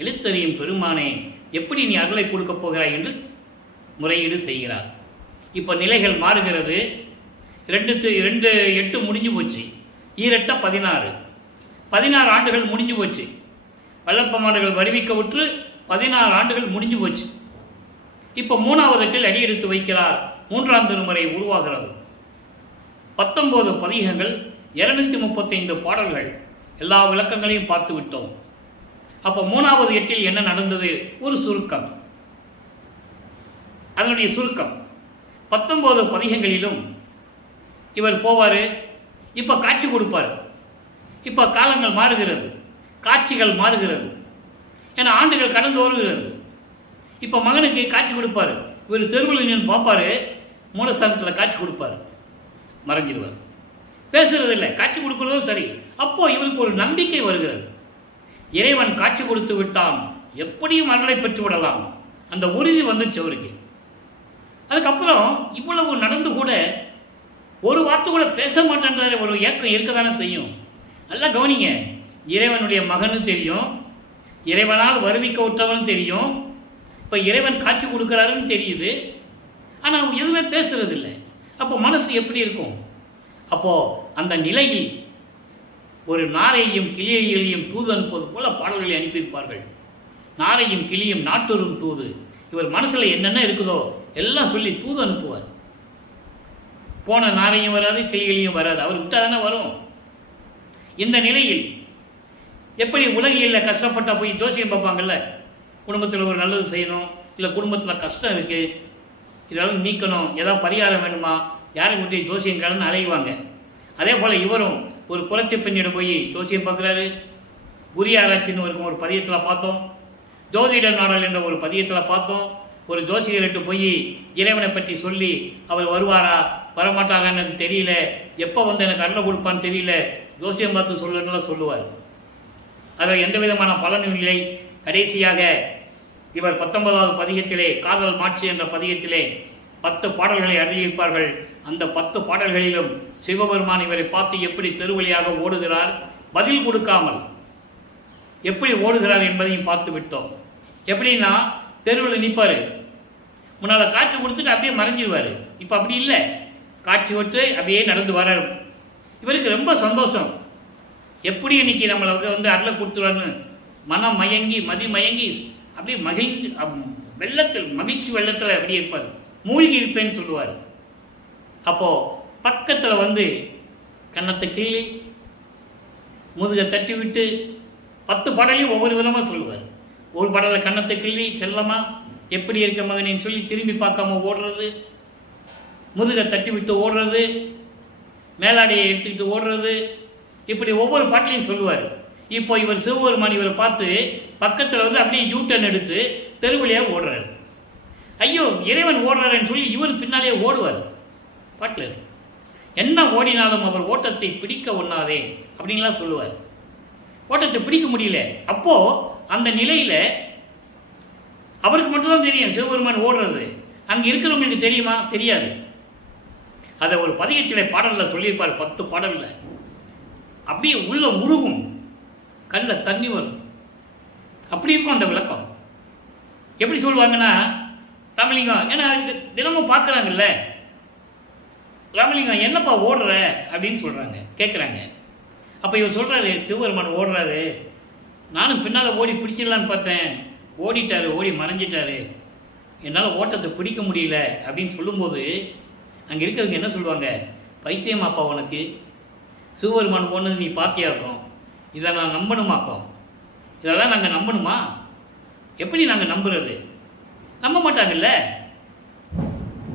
எழுத்தறியும் பெருமானே, எப்படி நீ அருளை கொடுக்கப் போகிறாய் என்று முறையீடு செய்கிறார். இப்போ நிலைகள் மாறுகிறது. 2-8 முடிஞ்சு போச்சு. 2-16 16 ஆண்டுகள் முடிஞ்சு போச்சு. வல்லப்பமானர்கள் வருவிக்க விட்டு 16 ஆண்டுகள் முடிஞ்சு போச்சு. இப்போ 3வது எட்டில் அடியெடுத்து வைக்கிறார். 3ஆம் திருமுறை உருவாகிறது. 19 பதிகங்கள், 235 பாடல்கள், எல்லா விளக்கங்களையும் பார்த்து விட்டோம். அப்போ 3வது எட்டில் என்ன நடந்தது, ஒரு சுருக்கம். அதனுடைய சுருக்கம் 19 பதிகங்களிலும் இவர் போவார். இப்போ காட்சி கொடுப்பார். இப்போ காலங்கள் மாறுகிறது, காட்சிகள் மாறுகிறது. ஏன்னா ஆண்டுகள் கடந்து வருகிறது. இப்போ மகனுக்கு காட்சி கொடுப்பார். இவர் தெருவில் நின்று பார்ப்பார். மூலஸ்தானத்தில் காட்சி கொடுப்பார், மறைஞ்சிடுவார், பேசுறதில்லை. காட்சி கொடுக்குறதும் சரி. அப்போ இவருக்கு ஒரு நம்பிக்கை வருகிறது. இறைவன் காட்சி கொடுத்து விட்டான், எப்படியும் அருளை பெற்று விடலாம். அந்த உறுதி வந்துச்சு அவருக்கு. அதுக்கப்புறம் இவ்வளவு நடந்து கூட ஒரு வார்த்தை கூட பேச மாட்டேன்ற ஒரு ஏக்கம் இருக்க தானே செய்யும். நல்லா கவனிங்க, இறைவனுடைய மகனும் தெரியும், இறைவனால் வருவிக்க விட்டவனும் தெரியும், இப்போ இறைவன் காட்சி கொடுக்குறாருன்னு தெரியுது, ஆனால் எதுவுமே பேசுறது இல்லை. அப்போ மனசு எப்படி இருக்கும்? அப்போது அந்த நிலையில் ஒரு நாரையும் கிளியையும் தூது அனுப்புவது போல பாடல்களை அனுப்பியிருப்பார்கள். நாரையும் கிளியும் நாட்டொரும் தூது. இவர் மனசில் என்னென்ன இருக்குதோ எல்லாம் சொல்லி தூது அனுப்புவார். போன நாரையும் வராது, கிளிகளையும் வராது, அவர் விட்டால் தானே வரும். இந்த நிலையில் எப்படி உலகில் கஷ்டப்பட்டால் போய் ஜோசியம் பார்ப்பாங்கல்ல, குடும்பத்தில் ஒரு நல்லது செய்யணும், இல்லை குடும்பத்தில் கஷ்டம் இருக்குது, இதெல்லாம் நீக்கணும், ஏதாவது பரிகாரம் வேணுமா, யாரும் விட்டு ஜோசியங்காலன்னு அலைவாங்க. அதே போல் இவரும் ஒரு குலத்தை பெண்ணிடம் போய் ஜோசியம் பார்க்குறாரு. குரி ஆராய்ச்சின்னு இருக்கும் ஒரு பதியத்தில் பார்த்தோம், ஜோதிட நாடல் என்ற ஒரு பதியத்தில் பார்த்தோம். ஒரு ஜோசியர்கிட்ட போய் இறைவனை பற்றி சொல்லி அவர் வருவாரா வரமாட்டாரான்னு எனக்கு தெரியல, எப்போ வந்து எனக்கு அருளை கொடுப்பான்னு தெரியல, ஜோசியம் பார்த்து சொல்லணும்லாம் சொல்லுவார். அதில் எந்த விதமான பலனும் இல்லை. கடைசியாக இவர் 19வது பதிகத்திலே காதல் மாட்சி என்ற பதிகத்திலே 10 பாடல்களை அருளியிருப்பார்கள். அந்த 10 பாடல்களிலும் சிவபெருமான் இவரை பார்த்து எப்படி தெருவழியாக ஓடுகிறார், பதில் கொடுக்காமல் எப்படி ஓடுகிறார் என்பதையும் பார்த்து விட்டோம். எப்படின்னா தெருவில் நிற்பார், முன்னால் காட்சி கொடுத்துட்டு அப்படியே மறைஞ்சிருவார். இப்போ அப்படி இல்லை, காட்சி விட்டு அப்படியே நடந்து வரார். இவருக்கு ரொம்ப சந்தோஷம், எப்படி இன்னைக்கு நம்மளுக்கு வந்து அருளை கொடுத்துருவான்னு மனம் மயங்கி மயங்கி அப்படியே மகிழ்ச்சி வெள்ளத்தில் மகிழ்ச்சி வெள்ளத்தில் அப்படியே இருப்பார், மூழ்கி இருப்பேன்னு சொல்லுவார். அப்போது பக்கத்தில் வந்து கன்னத்தை கிள்ளி முதுகை தட்டி விட்டு 10 பாடலையும் ஒவ்வொரு விதமாக சொல்லுவார். ஒரு பாடலை கன்னத்தை கிள்ளி செல்லமா எப்படி இருக்க மகனேன்னு சொல்லி திரும்பி பார்க்காம ஓடுறது, முதுகை தட்டி விட்டு ஓடுறது, மேலாடையை எடுத்துக்கிட்டு ஓடுறது, இப்படி ஒவ்வொரு பாட்டிலையும் சொல்லுவார். இப்போ இவர் சிவபெருமான் இவரை பார்த்து பக்கத்தில் வந்து அப்படியே யூட்டன் எடுத்து தெருவழியாக ஓடுறாரு. ஐயோ இறைவன் ஓடுறாருன்னு சொல்லி இவர் பின்னாலே ஓடுவார். பாட்டில் என்ன ஓடினாலும் அவர் ஓட்டத்தை பிடிக்க ஒண்ணாதே அப்படின்லாம் சொல்லுவார். ஓட்டத்தை பிடிக்க முடியல. அப்போது அந்த நிலையில் அவருக்கு மட்டும்தான் தெரியும் சிவபெருமான் ஓடுறது, அங்கே இருக்கிறவங்களுக்கு தெரியுமா? தெரியாது. அதை ஒரு பதிகத்தில் பாடலில் சொல்லியிருப்பார், 10 பாடலில். அப்படியே உள்ள உருகும், கல்ல தண்ணி வரும், அப்படி இருக்கும் அந்த விளக்கம். எப்படி சொல்லுவாங்கன்னா, ராமலிங்கம் ஏன்னா தினமும் பார்க்குறாங்கல்ல, ராமலிங்கம் என்னப்பா ஓடுற அப்படின்னு சொல்கிறாங்க, கேட்குறாங்க. அப்போ இவர் சொல்கிறாரு, சிவபெருமான் ஓடுறாரு, நானும் பின்னால் ஓடி பிடிச்சிடலான்னு பார்த்தேன், ஓடிட்டாரு, ஓடி மறைஞ்சிட்டாரு, என்னால் ஓட்டத்தை பிடிக்க முடியல அப்படின்னு சொல்லும்போது அங்கே இருக்கிறவங்க என்ன சொல்லுவாங்க, பைத்தியமாப்பா உனக்கு, சிவபெருமான் போனது நீ பாத்தியாக்கும், இதை நான் நம்பணுமாக்கும், இதெல்லாம் நாங்கள் நம்பணுமா, எப்படி நாங்கள் நம்புறது, நம்ப மாட்டாங்கல்ல.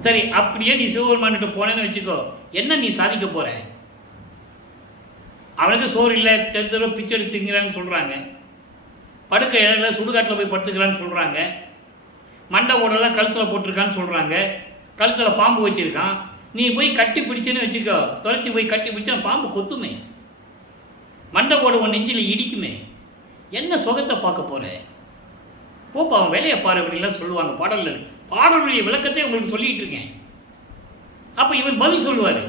சரி அப்படியே நீ சிவபெருமான்கிட்ட போனேன்னு வச்சுக்கோ, என்ன நீ சாதிக்க போகிற, அவனுக்கு சோறு இல்லை, தெரு பிச்சை எடுத்துங்கிறான்னு சொல்கிறாங்க, படுக்க இடத்துல சுடுகாட்டில் போய் படுத்துக்கிறான்னு சொல்கிறாங்க, மண்டை ஓடெல்லாம் கழுத்தில் போட்டிருக்கான்னு சொல்கிறாங்க, கழுத்தில் பாம்பு வச்சுருக்கான், நீ போய் கட்டி பிடிச்சேன்னு வச்சுக்கோ, துரத்தி போய் கட்டி பிடிச்சா பாம்பு கொத்துமே, மண்டை ஓட ஒன்று நெஞ்சில் இடிக்குமே, என்ன சுகத்தை பார்க்க போகிற, போப்பா அவன் வேலையை பாரு அப்படின்லாம் சொல்லுவாங்க. பாடலுடைய விளக்கத்தை உங்களுக்கு சொல்லிகிட்டு இருக்கேன். அப்போ இவர் பதில் சொல்லுவார்,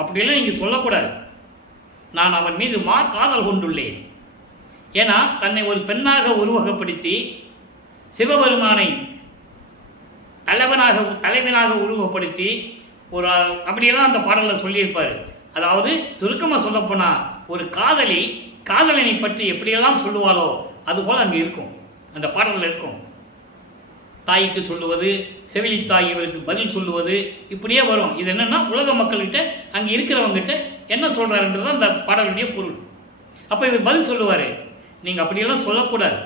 அப்படியெல்லாம் நீங்கள் சொல்லக்கூடாது, நான் அவன் மீது காதல் கொண்டுள்ளேன். ஏன்னா தன்னை ஒரு பெண்ணாக உருவகப்படுத்தி சிவபெருமானை தலைவனாக உருவப்படுத்தி ஒரு அப்படியெல்லாம் அந்த பாடலில் சொல்லியிருப்பார். அதாவது சுருக்கமாக சொல்லப்போனால் ஒரு காதலனை பற்றி எப்படியெல்லாம் சொல்லுவாளோ அதுபோல் அங்கே இருக்கும், அந்த பாடலில் இருக்கும். தாய்க்கு சொல்லுவது, செவிலி தாய் இவருக்கு பதில் சொல்லுவது, இப்படியே வரும். இது என்னென்னா உலக மக்கள்கிட்ட அங்கே இருக்கிறவங்ககிட்ட என்ன சொல்கிறாருன்றது அந்த பாடலுடைய பொருள். அப்போ இவர் பதில் சொல்லுவார், நீங்கள் அப்படியெல்லாம் சொல்லக்கூடாது,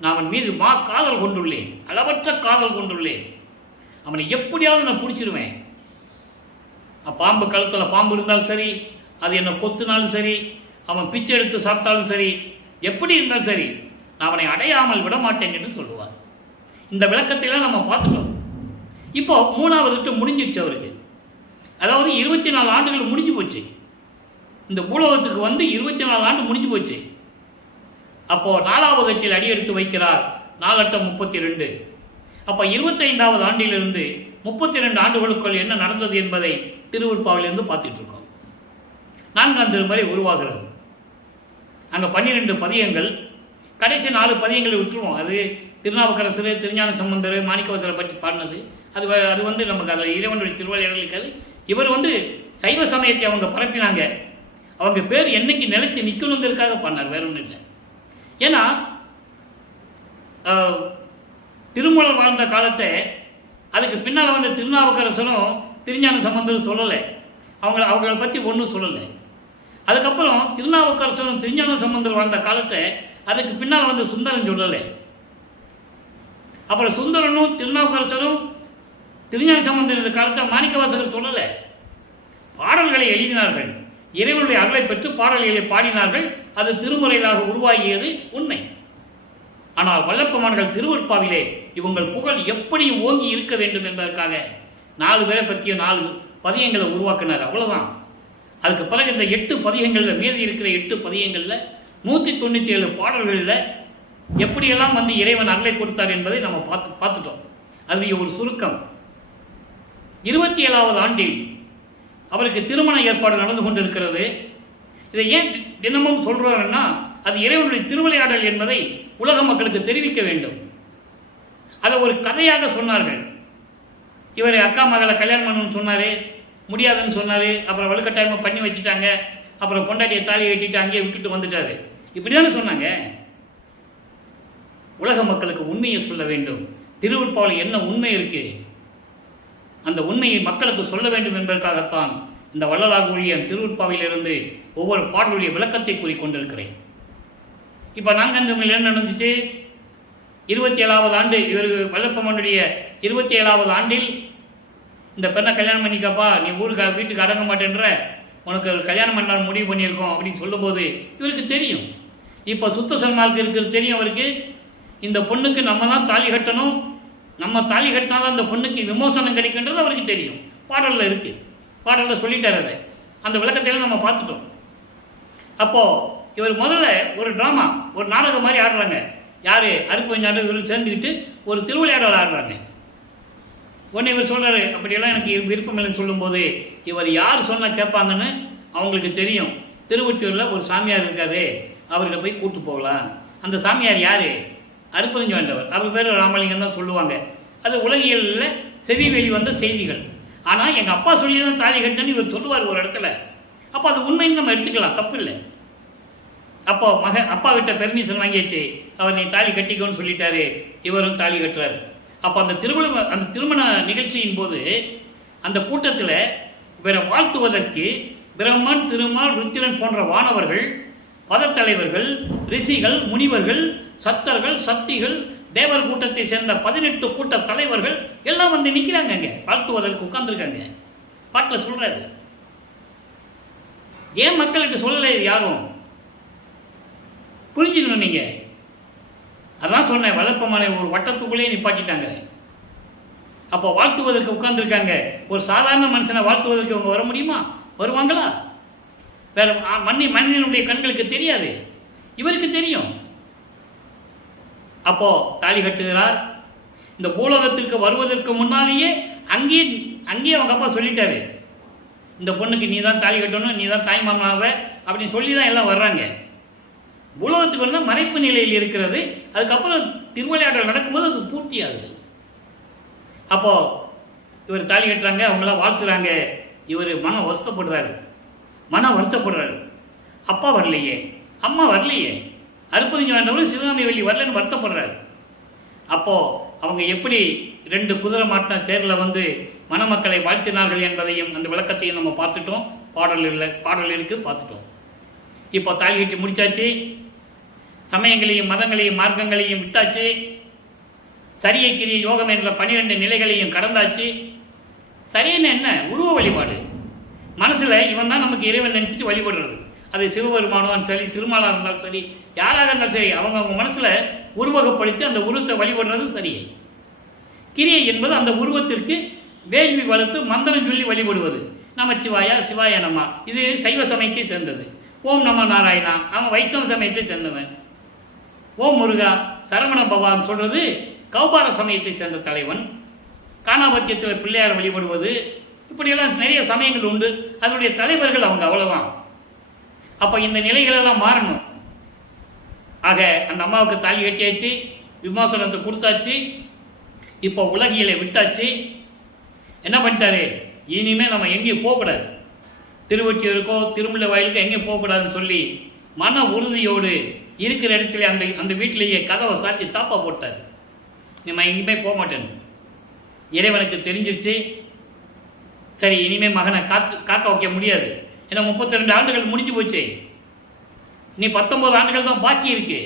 நான் அவன் மீது காதல் கொண்டுள்ளேன், அளவற்ற காதல் கொண்டுள்ளேன், அவனை எப்படியாவது நான் பிடிச்சிடுவேன். பாம்பு கழுத்தில் பாம்பு இருந்தாலும் சரி, அது என்னை கொத்துனாலும் சரி, அவன் பிச்சை எடுத்து சாப்பிட்டாலும் சரி, எப்படி இருந்தாலும் சரி, நான் அவனை அடையாமல் விட மாட்டேன் என்று சொல்லுவார். இந்த விளக்கத்தையெல்லாம் நம்ம பார்த்துட்டோம். இப்போ 3வது விட்டு முடிஞ்சிடுச்சு அவருக்கு. அதாவது 24 ஆண்டுகள் முடிஞ்சு போச்சு, இந்த பூலோகத்துக்கு வந்து 24 ஆண்டு முடிஞ்சு போச்சு. அப்போது 4வது எட்டில் அடி எடுத்து வைக்கிறார். 4 8 32. அப்போ 25வது ஆண்டிலிருந்து 32 ஆண்டுகளுக்குள் என்ன நடந்தது என்பதை திருவருட்பாவிலிருந்து பார்த்துட்டு இருக்கோம். 4ஆம் திருமுறை உருவாகிறது. அங்கே 12 பதியங்கள், கடைசி 4 பதியங்களை விட்டுருவோம். அது திருநாவுக்கரசர், திருஞான சம்பந்தர், மாணிக்கவாசகரை பற்றி பாடினது. அது வந்து நமக்கு அதில் இறைவனுடைய திருவிளையாடல் இருக்காது. இவர் வந்து சைவ சமயத்தை அவங்க பரப்பினாங்க. அவங்க பேர் என்னைக்கு நிலைச்சி நிற்கணுங்கிறதுக்காக பண்ணார், வேற ஒன்றும் இல்லை. ஏன்னா திருமூலர் வாழ்ந்த காலத்தை அதுக்கு பின்னால் வந்து திருநாவுக்கரசரும் திருஞான சம்பந்தரும் சொல்லலை. அவங்கள பற்றி ஒன்றும் சொல்லலை. அதுக்கப்புறம் திருநாவுக்கரசரும் திருஞான சம்பந்தர் வாழ்ந்த காலத்தை அதுக்கு பின்னால் வந்து சுந்தரன் சொல்லலை. அப்புறம் சுந்தரனும் திருநாவுக்கரசரும் திருஞான சம்பந்தர் காலத்தை மாணிக்கவாசகர் சொல்லலை. பாடல்களை எழுதினார்கள், இறைவனுடைய அருளை பெற்று பாடல்களை பாடினார்கள். அது திருமுறையாக உருவாகியது உண்மை. ஆனால் வல்லப்பமான்கள் திருவருட்பாவிலே இவங்கள் புகழ் எப்படி ஓங்கி இருக்க வேண்டும் என்பதற்காக 4 பேரை பற்றிய 4 பதியங்களை உருவாக்கினார். அவ்வளோதான். அதுக்கு பிறகு இந்த 8 பதியங்களில், மீதி இருக்கிற 8 பதியங்களில் 197 பாடல்களில் எப்படியெல்லாம் வந்து இறைவன் அருளை கொடுத்தார் என்பதை நம்ம பார்த்துட்டோம். அது ஒரு சுருக்கம். 27வது ஆண்டில் அவருக்கு திருமண ஏற்பாடு நடந்து கொண்டிருக்கிறது. இதை ஏன் தினமும் சொல்றாருன்னா, அது இறைவனுடைய திருவிளையாடல் என்பதை உலக மக்களுக்கு தெரிவிக்க வேண்டும். அதை ஒரு கதையாக சொன்னார்கள். இவர் அக்கா மகளை கல்யாணம் பண்ணணும்னு சொன்னார், முடியாதுன்னு சொன்னார். அப்புறம் வலுக்கட்டாயமாக பண்ணி வச்சுட்டாங்க. அப்புறம் பொண்டாட்டியை தாலி கட்டிட்டு அங்கேயே விட்டுட்டு வந்துட்டார். இப்படி தானே சொன்னாங்க. உலக மக்களுக்கு உண்மையை சொல்ல வேண்டும். திருவருட்பாவில் என்ன உண்மை இருக்கு, அந்த உண்மையை மக்களுக்கு சொல்ல வேண்டும் என்பதற்காகத்தான் இந்த வள்ளலார் ஊழியன் திருவருட்பாவிலிருந்து ஒவ்வொரு பாடலுடைய விளக்கத்தை கூறிக்கொண்டிருக்கிறேன். இப்போ 4ஆம் திருமுறையில் என்ன நடந்துச்சு? 27வது ஆண்டு, இவருக்கு வல்லப்பமனுடைய 27வது ஆண்டில் இந்த பெண்ணை கல்யாணம் பண்ணிக்கப்பா, நீ வீட்டுக்கு அடங்க மாட்டேன்ற, உனக்கு கல்யாணம் பண்ணால் முடிவு பண்ணியிருக்கோம் அப்படின்னு சொல்லும்போது இவருக்கு தெரியும். இப்போ சுத்த சன்மார்க்கு இருக்கிறது தெரியும் அவருக்கு. இந்த பொண்ணுக்கு நம்ம தான் தாலி கட்டணும், நம்ம தாலி கட்டினாதான் அந்த பொண்ணுக்கு விமோசனம் கிடைக்கின்றது அவருக்கு தெரியும். பாடலில் இருக்குது, பாடலில் சொல்லிட்டார். அதை அந்த விளக்கத்தையெல்லாம் நம்ம பார்த்துட்டோம். அப்போது இவர் முதல்ல ஒரு ட்ராமா, ஒரு நாடகம் மாதிரி ஆடுறாங்க. யார்? அருப்பஞ்சாண்டு இவர் சேர்ந்துக்கிட்டு ஒரு திருவிளையாடல் ஆடுறாங்க. உடனே இவர் சொல்கிறாரு, அப்படியெல்லாம் எனக்கு விருப்பம் இல்லைன்னு சொல்லும்போது இவர் யார் சொன்னால் கேட்பாங்கன்னு அவங்களுக்கு தெரியும். திருவொற்றியூரில் ஒரு சாமியார் இருக்காரு, அவர்கிட்ட போய் கூட்டு போகலாம். அந்த சாமியார் யார்? அருப்பறிஞ்சு வேண்டவர். அவர் பேர் ராமலிங்கம் தான் சொல்லுவாங்க. அது உலகியலில் செவி வெளி வந்த செய்திகள். ஆனால் எங்கள் அப்பா சொல்லி தான் தாலி கட்டன்னு இவர் சொல்லுவார் ஒரு இடத்துல. அப்போ அது உண்மைன்னு நம்ம எடுத்துக்கலாம், தப்பு இல்லை. அப்போ அப்பா கிட்ட பெர்மிஷன் வாங்கியாச்சு, அவர் நீ தாலி கட்டிக்கோன்னு சொல்லிட்டாரு. இவரும் தாலி கட்டுறாரு. அப்போ அந்த திருமண நிகழ்ச்சியின் போது அந்த கூட்டத்தில் இவரை வாழ்த்துவதற்கு பிரம்மன், திருமால், ருத்திரன் போன்ற வானவர்கள், பதத்தலைவர்கள், ரிஷிகள், முனிவர்கள், சத்தர்கள், சக்திகள், தேவர் கூட்டத்தை சேர்ந்த 18 கூட்ட தலைவர்கள் எல்லாம் வந்து நிற்கிறாங்க. அங்கே வாழ்த்துவதற்கு உட்கார்ந்துருக்காங்க. பாட்டில் சொல்றாரு. ஏன் மக்கள்கிட்ட சொல்லலை யாரும்? புரிஞ்சுக்கணும் நீங்க. அதான் சொன்னேன், வளர்ப்பமான ஒரு வட்டத்துக்குள்ளேயே நிப்பாட்டிட்டாங்க. அப்போ வாழ்த்துவதற்கு உட்கார்ந்துருக்காங்க. ஒரு சாதாரண மனுஷனை வாழ்த்துவதற்கு அவங்க வர முடியுமா? வருவாங்களா? வேற மனிதனுடைய கண்களுக்கு தெரியாது, இவருக்கு தெரியும். அப்போ தாலி கட்டுகிறார். இந்த பூலோகத்திற்கு வருவதற்கு முன்னாலேயே அங்கேயே அவங்க அப்பா சொல்லிட்டாரு, இந்த பொண்ணுக்கு நீ தான் தாலி கட்டணும், நீ தான் தாய் மாமாவ அப்படின்னு சொல்லி தான் எல்லாம் வர்றாங்க. பூலோகத்துக்கு வந்து மறைப்பு நிலையில் இருக்கிறது. அதுக்கப்புறம் திருவிளையாடல் நடக்கும்போது அது பூர்த்தி ஆகுது. அப்போ இவர் தாலி கட்டுறாங்க, அவங்களாம் வாழ்த்துறாங்க. இவர் மனம் வருத்தப்படுறாரு. அப்பா வரலையே, அம்மா வரலையே, அருப்பறிஞ்சு வேண்டவர் சிவகாமி வெள்ளி வரலன்னு வருத்தப்படுறாரு. அப்போது அவங்க எப்படி 2 குதிரை மாட்டின தேரில் வந்து மணமக்களை வாழ்த்தினார்கள் என்பதையும் அந்த விளக்கத்தையும் நம்ம பார்த்துட்டோம். பாடல் இருக்குது, பார்த்துட்டோம். இப்போ தாலி கட்டி முடித்தாச்சு. சமயங்களையும் மதங்களையும் மார்க்கங்களையும் விட்டாச்சு. சரியை கிரிய யோகம் என்ற 12 நிலைகளையும் கடந்தாச்சு. சரின்னு என்ன? உருவ வழிபாடு. மனசில் இவன் தான் நமக்கு இறைவன் நினச்சிட்டு வழிபடுறது. அது சிவபெருமானும் சரி, திருமாலாக இருந்தாலும் சரி, யாராக இருந்தாலும் சரி, அவங்க மனசில் உருவகப்படுத்தி அந்த உருவத்தை வழிபடுறது சரியை. கிரியை என்பது அந்த உருவத்திற்கு வேள்வி வளர்த்து மந்திரம் சொல்லி வழிபடுவது. நமச்சிவாயா, சிவாய நம, இது சைவ சமயத்தை சேர்ந்தது. ஓம் நம நாராயணா, அவன் வைஷ்ணவ சமயத்தை சேர்ந்தவன். ஓம் முருகா, சரவண பவான்னு சொல்கிறது கௌபார சமயத்தை சேர்ந்த தலைவன், காணாபத்தியத்தில் பிள்ளையார் வழிபடுவது, இப்படியெல்லாம் நிறைய சமயங்கள் உண்டு. அதனுடைய தலைவர்கள் அவங்க, அவ்வளோதான். அப்போ இந்த நிலைகளெல்லாம் மாறணும். ஆக அந்த அம்மாவுக்கு தாலி கட்டியாச்சு, விமோசனத்தை கொடுத்தாச்சு, இப்போ உலகியலை விட்டாச்சு. என்ன பண்ணிட்டாரு, இனிமேல் நம்ம எங்கேயும் போகக்கூடாது, திருவொற்றியூருக்கோ திருமலை வயலுக்கோ எங்கேயும் போகக்கூடாதுன்னு சொல்லி மன உறுதியோடு இருக்கிற இடத்துல அந்த வீட்டிலேயே கதவை சாத்தி தாப்பா போட்டார். நம்ம எங்கேயுமே போக மாட்டேன்னு இறைவனுக்கு தெரிஞ்சிருச்சு. சரி, இனிமேல் மகனை காக்க வைக்க முடியாது. ஏன்னா 32 ஆண்டுகள் முடிஞ்சு போச்சு, நீ 19 ஆண்டுகள் தான் பாக்கி இருக்கு.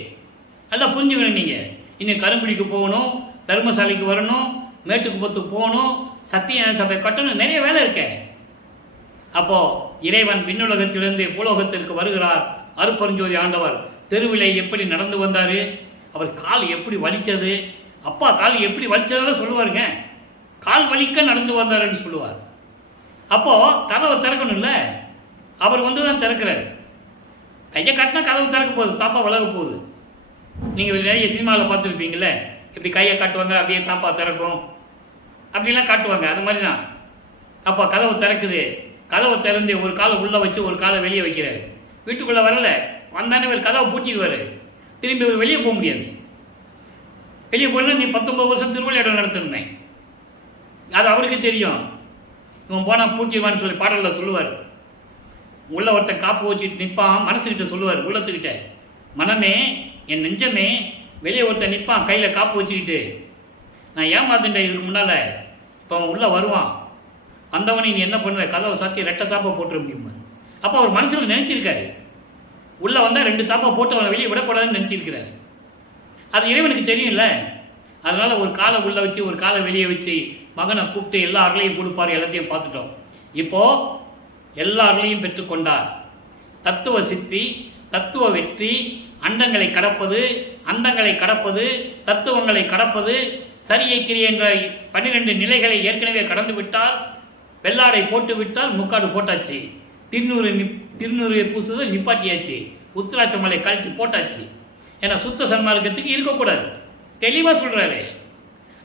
நல்லா புரிஞ்சுக்கணும். நீங்கள் இன்னும் கருங்குடிக்கு போகணும், தர்மசாலைக்கு வரணும், மேட்டுக்குப்பத்துக்கு போகணும், சத்திய சபை கட்டணும், நிறைய வேலை இருக்கு. அப்போது இறைவன் விண்ணுலகத்திலிருந்து பூலோகத்திற்கு வருகிறார். அருப்பெருஞ்சோதி ஆண்டவர் தெருவிலை எப்படி நடந்து வந்தார், அவர் கால் எப்படி வலித்தது, அப்பா கால் எப்படி வலித்ததெல்லாம் சொல்லுவாருங்க. கால் வலிக்க நடந்து வந்தாருன்னு சொல்லுவார். அப்போது கதவை திறக்கணும்ல, அவர் வந்து தான் திறக்கிறார். கையை காட்டினா கதவு திறக்க போகுது, தாப்பா விலக போகுது. நீங்கள் நிறைய சினிமாவில் பார்த்துருப்பீங்களே, இப்படி கையை காட்டுவாங்க, அப்படியே தாப்பா திறக்கும், அப்படிலாம் காட்டுவாங்க. அது மாதிரி தான். அப்போ கதவு திறக்குது. கதவை திறந்து ஒரு காலை உள்ளே வச்சு ஒரு காலை வெளியே வைக்கிறார். வீட்டுக்குள்ளே வரல, வந்தானே இவர் கதவை பூட்டிடுவார். திரும்பி இவர் வெளியே போக முடியாது. வெளியே போனால் நீ 19 வருஷம் திருவிளையாடம் நடத்திருந்தேன், அது அவருக்கு தெரியும். இவன் போனால் பூட்டிடுவான்னு சொல்லி பாடலில் சொல்லுவார். உள்ள ஒருத்தன் காப்பு வச்சுட்டு நிற்பான், மனசுக்கிட்ட சொல்லுவார், உள்ளத்துக்கிட்ட, மனமே என் நெஞ்சமே, வெளியே ஒருத்தன் நிற்பான் கையில் காப்பு வச்சுக்கிட்டு, நான் ஏமாத்துட்டேன் இதுக்கு முன்னால், இப்போ அவன் உள்ளே வருவான், அந்தவனை நீ என்ன பண்ணுவேன், கதவை சாத்தி 2 தாப்பா போட்டுற முடியுமா. அப்போ அவர் மனசில் நினச்சிருக்காரு, உள்ளே வந்தால் 2 தாப்பா போட்டு அவனை வெளியே விடக்கூடாதுன்னு நினச்சிருக்கிறாரு. அது இறைவனுக்கு தெரியும்ல. அதனால் ஒரு காலை உள்ளே வச்சு ஒரு காலை வெளியே வச்சு மகனை கூப்பிட்டு எல்லா அருளையும் கொடுப்பார். எல்லாத்தையும் பார்த்துட்டோம். இப்போது எல்லா அருளையும் பெற்றுக்கொண்டார். தத்துவ சித்தி, தத்துவ வெற்றி, அண்டங்களை கடப்பது, அந்தங்களை கடப்பது, தத்துவங்களை கடப்பது, சரியை கிரியை என்ற 12 நிலைகளை ஏற்கனவே கடந்து விட்டால், வெள்ளாடை போட்டு விட்டால், முக்காடு போட்டாச்சு, திருநூறு பூசுதல் நிப்பாட்டியாச்சு, உத்திராட்ச மலை கழட்டி போட்டாச்சு. ஏன்னா சுத்த சன்மார்க்கத்துக்கு இருக்கக்கூடாது, தெளிவாக சொல்கிறாரு.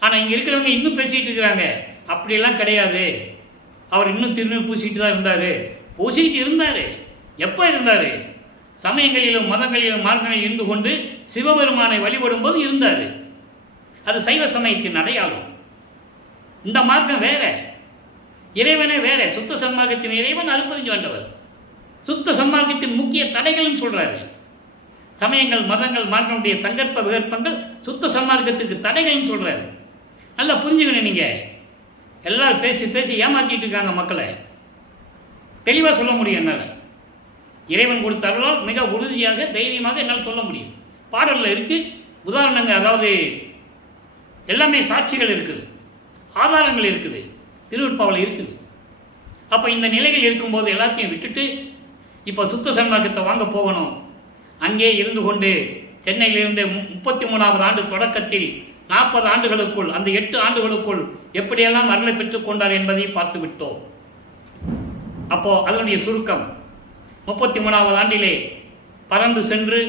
ஆனால் இங்கே இருக்கிறவங்க இன்னும் பேசிகிட்டு இருக்கிறாங்க, அப்படியெல்லாம் கிடையாது, அவர் இன்னும் திருநூறு பூசிக்கிட்டு தான் இருந்தார். பூசிக்கிட்டு இருந்தார். எப்போ இருந்தார்? சமயங்களிலும் மதங்களிலும் மார்க்கங்களில் இருந்து கொண்டு சிவபெருமானை வழிபடும் போது இருந்தார். அது சைவ சமயத்தின் அடையாளம். இந்த மார்க்கம் வேற, இறைவனே வேற. சுத்த சன்மார்க்கத்தின் இறைவன் அருப்பெருஞ்சோண்டவர். சுத்த சன்மார்க்கத்தின் முக்கிய தடைகள்னு சொல்றாரு. சமயங்கள் மதங்கள் மார்க்கனுடைய சங்கற்ப விகற்பங்கள் சுத்த சன்மார்க்கத்துக்கு தடைகள்னு சொல்றாரு. நல்லா புரிஞ்சுக்கணும். நீங்க எல்லாரும் பேசி பேசி ஏமாற்றிட்டு இருக்காங்க மக்களை. தெளிவாக சொல்ல முடியும் என்னால். இறைவன் கொடுத்தாலும் மிக உறுதியாக தைரியமாக என்னால் சொல்ல முடியும். பாடலில் இருக்குது உதாரணங்கள், அதாவது எல்லாமே சாட்சிகள் இருக்குது, ஆதாரங்கள் இருக்குது, திருவருட்பாவில் இருக்குது. அப்போ இந்த நிலைகள் இருக்கும்போது எல்லாத்தையும் விட்டுட்டு இப்போ சுத்த சன்மார்க்கத்தை வாங்க போகணும். அங்கே இருந்து கொண்டு சென்னையிலிருந்து 33வது ஆண்டு தொடக்கத்தில் 40 ஆண்டுகளுக்குள், அந்த 8 ஆண்டுகளுக்குள் எப்படியெல்லாம் அருளை பெற்றுக்கொண்டார் என்பதை பார்த்து விட்டோம். அப்போது அதனுடைய சுருக்கம் 33வது ஆண்டிலே பறந்து சென்று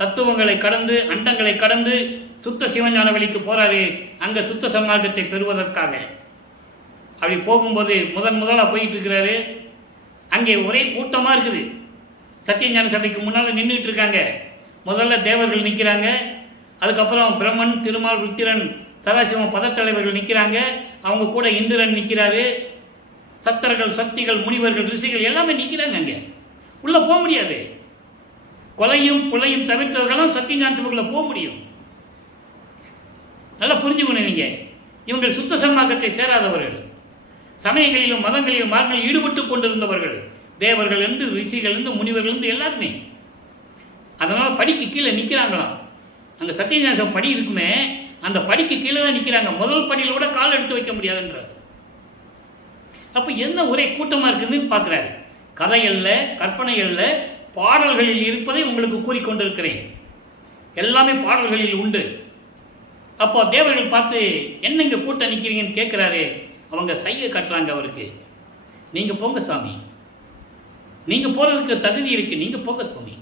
தத்துவங்களை கடந்து அண்டங்களை கடந்து சுத்த சிவஞான வழிக்கு போகிறாரு. அங்கே சுத்த சன்மார்க்கத்தை பெறுவதற்காக அப்படி போகும்போது முதலாக போயிட்டு இருக்கிறாரு. அங்கே ஒரே கூட்டமாக இருக்குது. சத்தியஞான சபைக்கு முன்னால் நின்றுட்டு இருக்காங்க. முதல்ல தேவர்கள் நிற்கிறாங்க, அதுக்கப்புறம் பிரம்மன், திருமால், ருத்திரன், சதாசிவம் பதத்தலைவர்கள் நிற்கிறாங்க. அவங்க கூட இந்திரன் நிற்கிறாரு. சத்தர்கள், சக்திகள், முனிவர்கள், ரிஷிகள் எல்லாமே நிற்கிறாங்க. அங்கே உள்ளே போக முடியாது. கொலையும் புலையும் தவிர்த்தவர்களும் சத்தியஞான சபைக்குள்ளே போக முடியும். நல்லா புரிஞ்சுக்கணும். நீங்கள் இவங்கள் சுத்த சன்மார்க்கத்தை சேராதவர்கள், சமயங்களிலும் மதங்களிலும் மார்க்கங்களில் ஈடுபட்டு கொண்டிருந்தவர்கள், தேவர்கள் இருந்து ரிஷிகள் இருந்து முனிவர்கள் இருந்து எல்லாருமே. அதனால் படிக்கு கீழே நிற்கிறாங்களாம். அங்கே சத்தியஞான படி இருக்குமே, அந்த படிக்கு கீழே தான் நிற்கிறாங்க. முதல் படியில் கூட கால் எடுத்து வைக்க முடியாதுன்றார். அப்போ என்ன ஒரே கூட்டமாக இருக்குதுன்னு பார்க்குறாரு. கதையல்ல, கற்பனையல்ல, பாடல்களில் இருப்பதை உங்களுக்கு கூறிக்கொண்டிருக்கிறேன். எல்லாமே பாடல்களில் உண்டு. அப்போ தேவர்கள் பார்த்து என்ன இங்கே கூட்டம் நிற்கிறீங்கன்னு கேட்குறாரு. அவங்க சையை கட்டுறாங்க அவருக்கு. நீங்கள் போங்க சாமி, நீங்கள் போகிறதுக்கு தகுதி இருக்குது, நீங்கள் போங்க சாமி,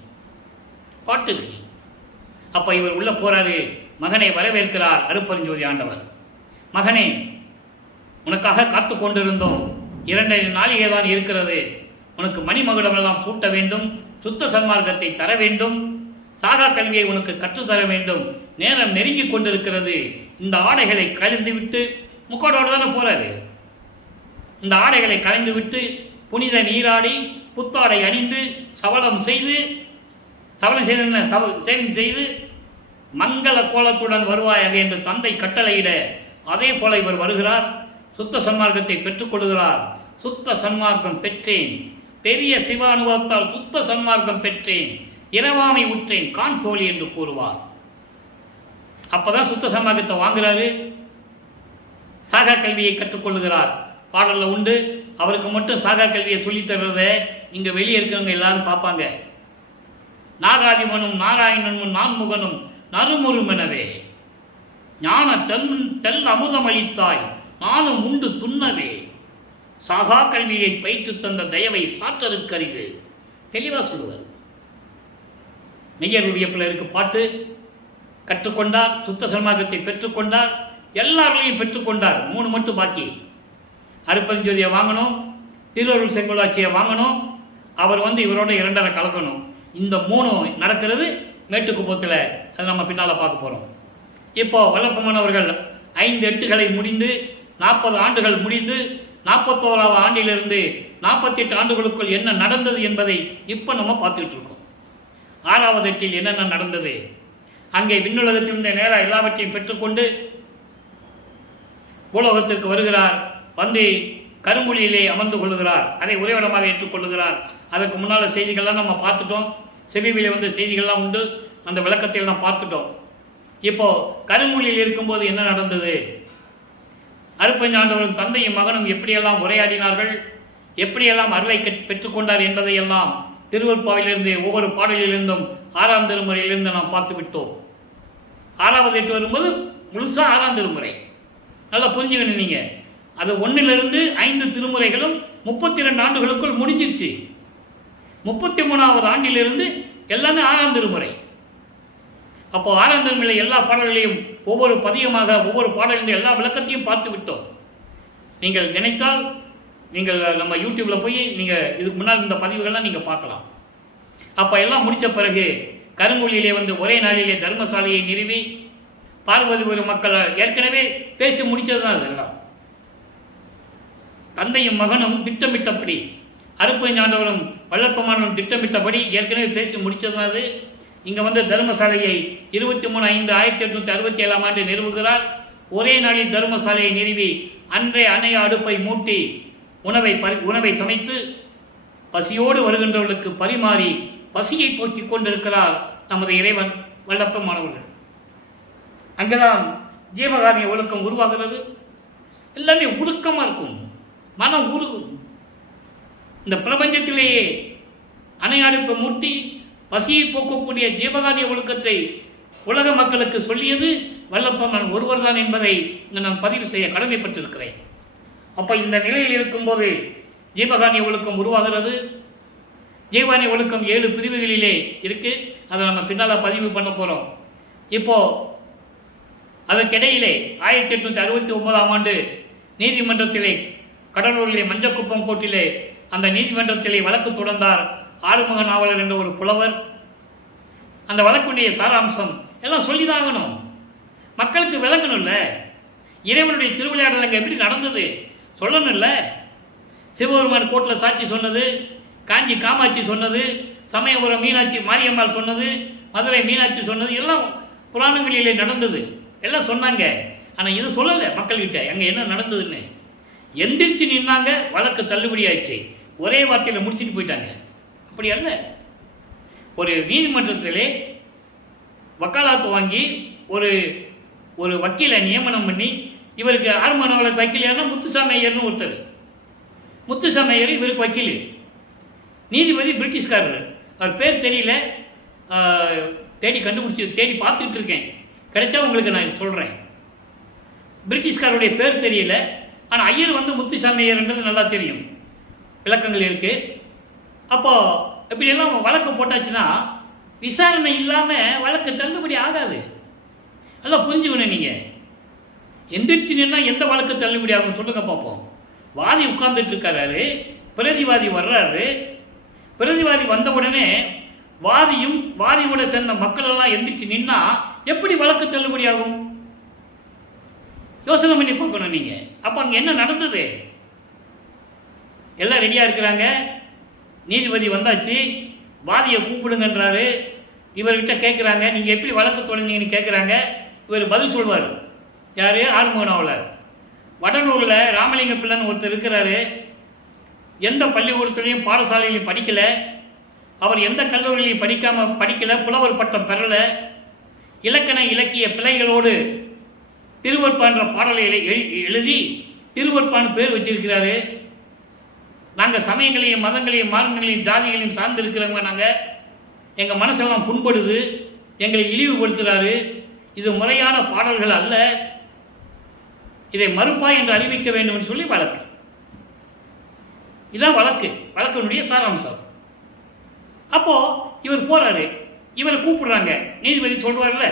பாட்டு இருக்கு. அப்போ இவர் உள்ளே போகிறாரு. மகனை வரவேற்கிறார் அருட்பெருஞ்சோதி ஆண்டவர். மகனே, உனக்காக காத்து கொண்டிருந்தோம். 2 நாளிகை தான் இருக்கிறது. உனக்கு மணிமகுடமெல்லாம் சூட்ட வேண்டும், சுத்த சன்மார்க்கத்தை தர வேண்டும், சாகா கல்வியை உனக்கு கற்றுத்தர வேண்டும். நேரம் நெருங்கி கொண்டிருக்கிறது. இந்த ஆடைகளை கழிந்துவிட்டு, முக்கோடோடு தானே போறாரு, இந்த ஆடைகளை களைந்துவிட்டு புனித நீராடி புத்தாடை அணிந்து சவலம் செய்து சேவிங் செய்து மங்கள கோலத்துடன் வருவாயாக என்று தந்தை கட்டளையிட, அதே போல இவர் வருகிறார். சுத்த சன்மார்க்கத்தை பெற்றுக்கொள்கிறார். சுத்த சன்மார்க்கம் பெற்றேன், பெரிய சிவ அனுபவத்தால் சுத்த சன்மார்க்கம் பெற்றேன், இரவாமை உற்றேன் கான் தோழி என்று கூறுவார். அப்பதான் சுத்த சன்மார்க்கத்தை வாங்குறாரு. சாகா கல்வியை கற்றுக்கொள்கிறார். பாடலில் உண்டு. அவருக்கு மட்டும் சாகா கல்வியை சொல்லித்தர்றத இங்கே வெளியே இருக்கிறவங்க எல்லாரும் பார்ப்பாங்க. நாகாதிபனும் நாராயணனும் நான்முகனும் நறுமுறுமெனவே ஞான தெல் அமுதம் அளித்தாய் நானும் உண்டு துண்ணவே சாகா கல்வியை பயிற்று தந்த தயவை சாற்றருக்கரிது. தெளிவாக சொல்லுவார். மெய்யருடைய பிள்ளைக்கு பாட்டு கற்றுக்கொண்டார், சுத்த சன்மார்க்கத்தை பெற்றுக்கொண்டார், எல்லாரையும் பெற்றுக்கொண்டார். 3 மட்டும் பாக்கி. அருட்பெருஞ்சோதியை வாங்கணும், திருவருள் செங்கோலாட்சியை வாங்கணும், அவர் இவரோட 2.5 கலக்கணும். இந்த 3 நடக்கிறது மேட்டுக்குப்பத்தில். அது நம்ம பின்னால் பார்க்க போகிறோம். இப்போ வல்லப்பமானவர்கள் 5 எட்டுகளை முடிந்து 40 ஆண்டுகள் முடிந்து 41வது ஆண்டிலிருந்து 48 ஆண்டுகளுக்குள் என்ன நடந்தது என்பதை இப்போ நம்ம பார்த்துக்கிட்டு இருக்கோம். 6வது எட்டில் என்னென்ன நடந்தது, அங்கே விண்ணுலகத்தினுடைய நேரம் எல்லாவற்றையும் பெற்றுக்கொண்டு பூலோகத்திற்கு வருகிறார். கருமொழியிலே அமர்ந்து கொள்கிறார். அதை உறைவிடமாக ஏற்றுக்கொள்ளுகிறார். அதற்கு முன்னால் செய்திகள்லாம் நம்ம பார்த்துட்டோம். செவிவிலே செய்திகள்லாம் உண்டு. அந்த விளக்கத்தில் நாம் பார்த்துட்டோம். இப்போ கருமொழியில் இருக்கும்போது என்ன நடந்தது, அருட்பெருஞ்சாண்டவரும் தந்தையும் மகனும் எப்படியெல்லாம் உரையாடினார்கள், எப்படியெல்லாம் அருளை பெற்றுக்கொண்டார் என்பதையெல்லாம் திருவருட்பாவிலிருந்து ஒவ்வொரு பாடலிலிருந்தும் 6ஆம் திருமுறையிலிருந்து நாம் பார்த்து விட்டோம். 6வது எட்டு வரும்போது முழுசாக 6ஆம் திருமுறை. நல்லா புரிஞ்சுக்கணும். நீங்கள் அது 1லிருந்து 5 திருமுறைகளும் 32 ஆண்டுகளுக்குள் முடிஞ்சிருச்சு. 33வது ஆண்டிலிருந்து எல்லாமே 6ஆம் திருமுறை. அப்போ 6ஆம் திருமுறை எல்லா பாடல்களையும் ஒவ்வொரு பதியமாக ஒவ்வொரு பாடலின் எல்லா விளக்கத்தையும் பார்த்து விட்டோம். நீங்கள் நினைத்தால் நீங்கள் நம்ம யூடியூப்பில் போய் நீங்கள் இதுக்கு முன்னால் இந்த பதிவுகள்லாம் நீங்கள் பார்க்கலாம். அப்போ எல்லாம் முடித்த பிறகு கருமொழியிலே ஒரே நாளிலே தர்மசாலையை நிறுவி பார்வதிபுர மக்கள் ஏற்கனவே பேசி முடித்தது தான். அதெல்லாம் தந்தையும் மகனும் திட்டமிட்டபடி, அருட்பெருஞ்சாண்டவரும் வல்லப்பமானவரும் திட்டமிட்டபடி ஏற்கனவே பேசி முடித்தது அது. இங்கே தர்மசாலையை 23/5/1867 ஆண்டு நிறுவுகிறார். ஒரே நாளில் தர்மசாலையை நிறுவி அன்றே அணைய அடுப்பை மூட்டி உணவை சமைத்து பசியோடு வருகின்றவர்களுக்கு பரிமாறி பசியை போக்கிக் கொண்டிருக்கிறார் நமது இறைவன் வல்லப்பமானவர்கள். அங்கேதான் ஜீவகாருண்ய ஒழுக்கம் உருவாகிறது. எல்லாமே உருக்கமாக இருக்கும், மனம் உருகும். இந்த பிரபஞ்சத்திலேயே அணையடுப்பை மூட்டி பசியை போக்கக்கூடிய ஜீவகாருண்ய ஒழுக்கத்தை உலக மக்களுக்கு சொல்லியது வல்லப்பமான் ஒருவர் தான் என்பதை இங்கே நான் பதிவு செய்ய கடமைப்பட்டிருக்கிறேன். அப்போ இந்த நிலையில் இருக்கும்போது ஜீவகாருண்ய ஒழுக்கம் உருவாகிறது. ஜீவகாருண்ய ஒழுக்கம் 7 பிரிவுகளிலே இருக்கு. அதை நம்ம பின்னால் பதிவு பண்ண போகிறோம். இப்போ அதற்கிடையிலே 1869ஆம் ஆண்டு நீதிமன்றத்திலே, கடலூரிலே மஞ்சக்குப்பம் கோர்ட்டிலே அந்த நீதிமன்றத்திலே வழக்கு தொடர்ந்தார் ஆறுமுக நாவலர் என்ற ஒரு புலவர். அந்த வழக்குடைய சாராம்சம் எல்லாம் சொல்லிதாகணும், மக்களுக்கு விளங்கணும்ல. இறைவனுடைய திருவிளையாடல் அங்கே எப்படி நடந்தது சொல்லணும்ல. சிவபெருமான் கோர்ட்டில் சாட்சி சொன்னது, காஞ்சி காமாட்சி சொன்னது, சமயபுரம் மீனாட்சி மாரியம்மாள் சொன்னது, மதுரை மீனாட்சி சொன்னது, எல்லாம் புராணங்களிலே நடந்தது, எல்லாம் சொன்னாங்க. ஆனால் இது சொல்லலை மக்கள்கிட்ட அங்கே என்ன நடந்ததுன்னு. எந்திரிச்சு நின்னாங்க, வழக்கு தள்ளுபடி ஆயிடுச்சு, ஒரே வார்த்தையில் முடிச்சுட்டு போயிட்டாங்க. அப்படி அல்ல. ஒரு நீதிமன்றத்திலே வக்காலத்து வாங்கி ஒரு வக்கீலை நியமனம் பண்ணி, இவருக்கு ஆறுமணவளுக்கு வக்கீல் யாருன்னா முத்துசாமி ஐயர்னு ஒருத்தர். முத்துசாமி ஐயர் இவருக்கு வக்கீல். நீதிபதி பிரிட்டிஷ்காரர், அவர் பேர் தெரியல, தேடி பார்த்துட்டு இருக்கேன், கிடைச்சா உங்களுக்கு நான் சொல்கிறேன். பிரிட்டிஷ்காரருடைய பேர் தெரியல, ஆனால் ஐயர் முத்துசாமி ஐயர்ன்றது நல்லா தெரியும், விளக்கங்கள் இருக்குது. அப்போது இப்படியெல்லாம் வழக்கு போட்டாச்சுன்னா விசாரணை இல்லாமல் வழக்கு தள்ளுபடி ஆகாது. நல்லா புரிஞ்சுக்கணும். நீங்கள் எந்திரிச்சு நின்னா எந்த வழக்கு தள்ளுபடி ஆகும் சொல்லுங்க பார்ப்போம். வாதி உட்கார்ந்துட்டு இருக்காரு, பிரதிவாதி வர்றாரு. பிரதிவாதி வந்த உடனே வாதியும் வாதியோட சேர்ந்த மக்கள் எல்லாம் எந்திரிச்சு நின்னா எப்படி வழக்கு தள்ளுபடி ஆகும்? யோசனை பண்ணி பார்க்கணும் நீங்க. அப்ப அங்க என்ன நடந்தது? எல்லாம் ரெடியா இருக்கிறாங்க. நீதிபதி வந்தாச்சு, வாதியை கூப்பிடுங்கன்றாரு. இவர்கிட்ட கேட்குறாங்க, நீங்கள் எப்படி வழக்கு தொடங்கிங்கன்னு கேட்குறாங்க. இவர் பதில் சொல்வார். யார்? ஆறுமுகனாவலர். வடலூரில் ராமலிங்க பிள்ளைன்னு ஒருத்தர் இருக்கிறாரு. எந்த பள்ளிக்கூடத்துலையும் பாடசாலையிலையும் படிக்கலை. அவர் எந்த கல்லூரியிலையும் படிக்கலை, புலவர் பட்டம் பெறலை. இலக்கண இலக்கிய பிழைகளோடு திருவற்பான்ற பாடலை எழுதி திருவற்பான்னு பேர் வச்சிருக்கிறாரு. நாங்கள் சமயங்களையும் மதங்களையும் மார்க்கங்களையும் ஜாதிகளையும் சார்ந்து இருக்கிறவங்க. நாங்கள் எங்கள் மனசெல்லாம் புண்படுது, எங்களை இழிவுபடுத்துகிறாரு. இது முறையான பாடல்கள் அல்ல, இதை மறுப்பா என்று அறிவிக்க வேண்டும் என்று சொல்லி வழக்கு. இதான் வழக்கினுடைய சாராம்சம். அப்போ இவர் போறாரு, இவரை கூப்பிடுறாங்க. நீதிபதி சொல்லுவார்ல,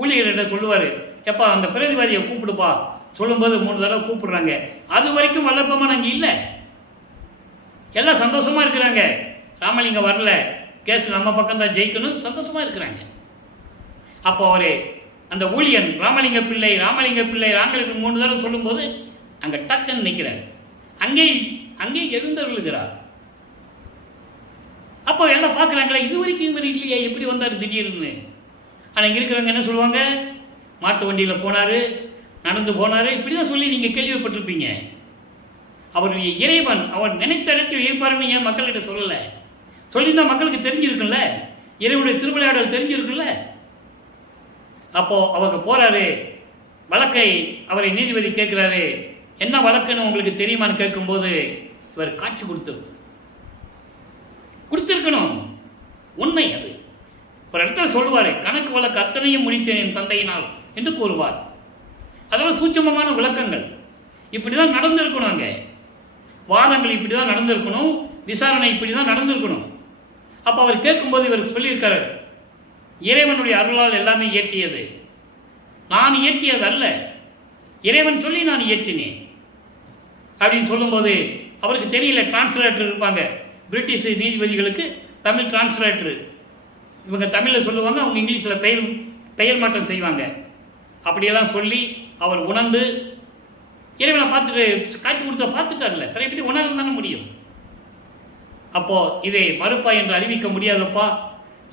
ஊழியர்கிட்ட சொல்லுவார், எப்பா அந்த பிரதிவாதியை கூப்பிடுப்பா. சொல்லும்போது 3 தடவை கூப்பிடுறாங்க. அது வரைக்கும் வல்லப்பமா நாங்கள் இல்லை, எல்லாம் சந்தோஷமா இருக்கிறாங்க. ராமலிங்கம் வரல, கேஸ் நம்ம பக்கம் தான் ஜெயிக்கணும், சந்தோஷமா இருக்கிறாங்க. அப்போ அவரு அந்த ஊழியன் ராமலிங்க பிள்ளை 3 தடவை சொல்லும்போது அங்கே டக்குன்னு நிற்கிறார். அங்கே எழுந்தருளுகிறார். அப்போ எல்லாம் பார்க்குறாங்களா, இது வரைக்கும் இவர் இல்லையே, எப்படி வந்தார் திடீர்னு? ஆனால் இங்கே இருக்கிறவங்க என்ன சொல்லுவாங்க? மாட்டு வண்டியில் போனார், நடந்து போனார், இப்படி தான் சொல்லி நீங்கள் கேள்விப்பட்டிருப்பீங்க. அவருடைய இறைவன் அவர் நினைத்த இடத்தில் இருப்பாருன்னு ஏன் மக்கள்கிட்ட சொல்லலை? சொல்லியிருந்தால் மக்களுக்கு தெரிஞ்சிருக்குல்ல, இறைவனுடைய திருவிளையாடல் தெரிஞ்சிருக்குல்ல. அப்போது அவர் போகிறாரு, வழக்கை அவரை நீதிபதி கேட்குறாரு, என்ன வழக்குன்னு உங்களுக்கு தெரியுமான்னு கேட்கும்போது இவர் காட்சி கொடுத்துருக்கணும். உண்மை அது. ஒரு இடத்துல சொல்லுவார், கணக்கு வழக்கு அத்தனையும் முடித்தேன் என் தந்தையினால் என்று கூறுவார். அதெல்லாம் சூட்சமமான விளக்கங்கள். இப்படி தான் நடந்திருக்கணும். அங்கே வாதங்கள் இப்படி தான் நடந்திருக்கணும், விசாரணை இப்படி தான் நடந்திருக்கணும். அப்போ அவர் கேட்கும்போது இவர் சொல்லியிருக்காரு, இறைவனுடைய அருளால் எல்லாமே இயற்றியது, நான் இயற்றியது அல்ல, இறைவன் சொல்லி நான் இயற்றினேன் அப்படின்னு சொல்லும்போது அவருக்கு தெரியல. டிரான்ஸ்லேட்டர் இருப்பாங்க, பிரிட்டிஷ் நீதிபதிகளுக்கு தமிழ் டிரான்ஸ்லேட்டர். இவங்க தமிழில் சொல்லுவாங்க, அவங்க இங்கிலீஷில் பெயர் மாற்றம் செய்வாங்க. அப்படியெல்லாம் சொல்லி அவர் உணர்ந்து இறைவனை பார்த்துட்டு காட்சி கொடுத்த பார்த்துட்டார்ல, பிறகு எப்படி உணர்ந்து தானே முடியும்? அப்போ இதை மறுப்பா என்று அறிவிக்க முடியாதப்பா,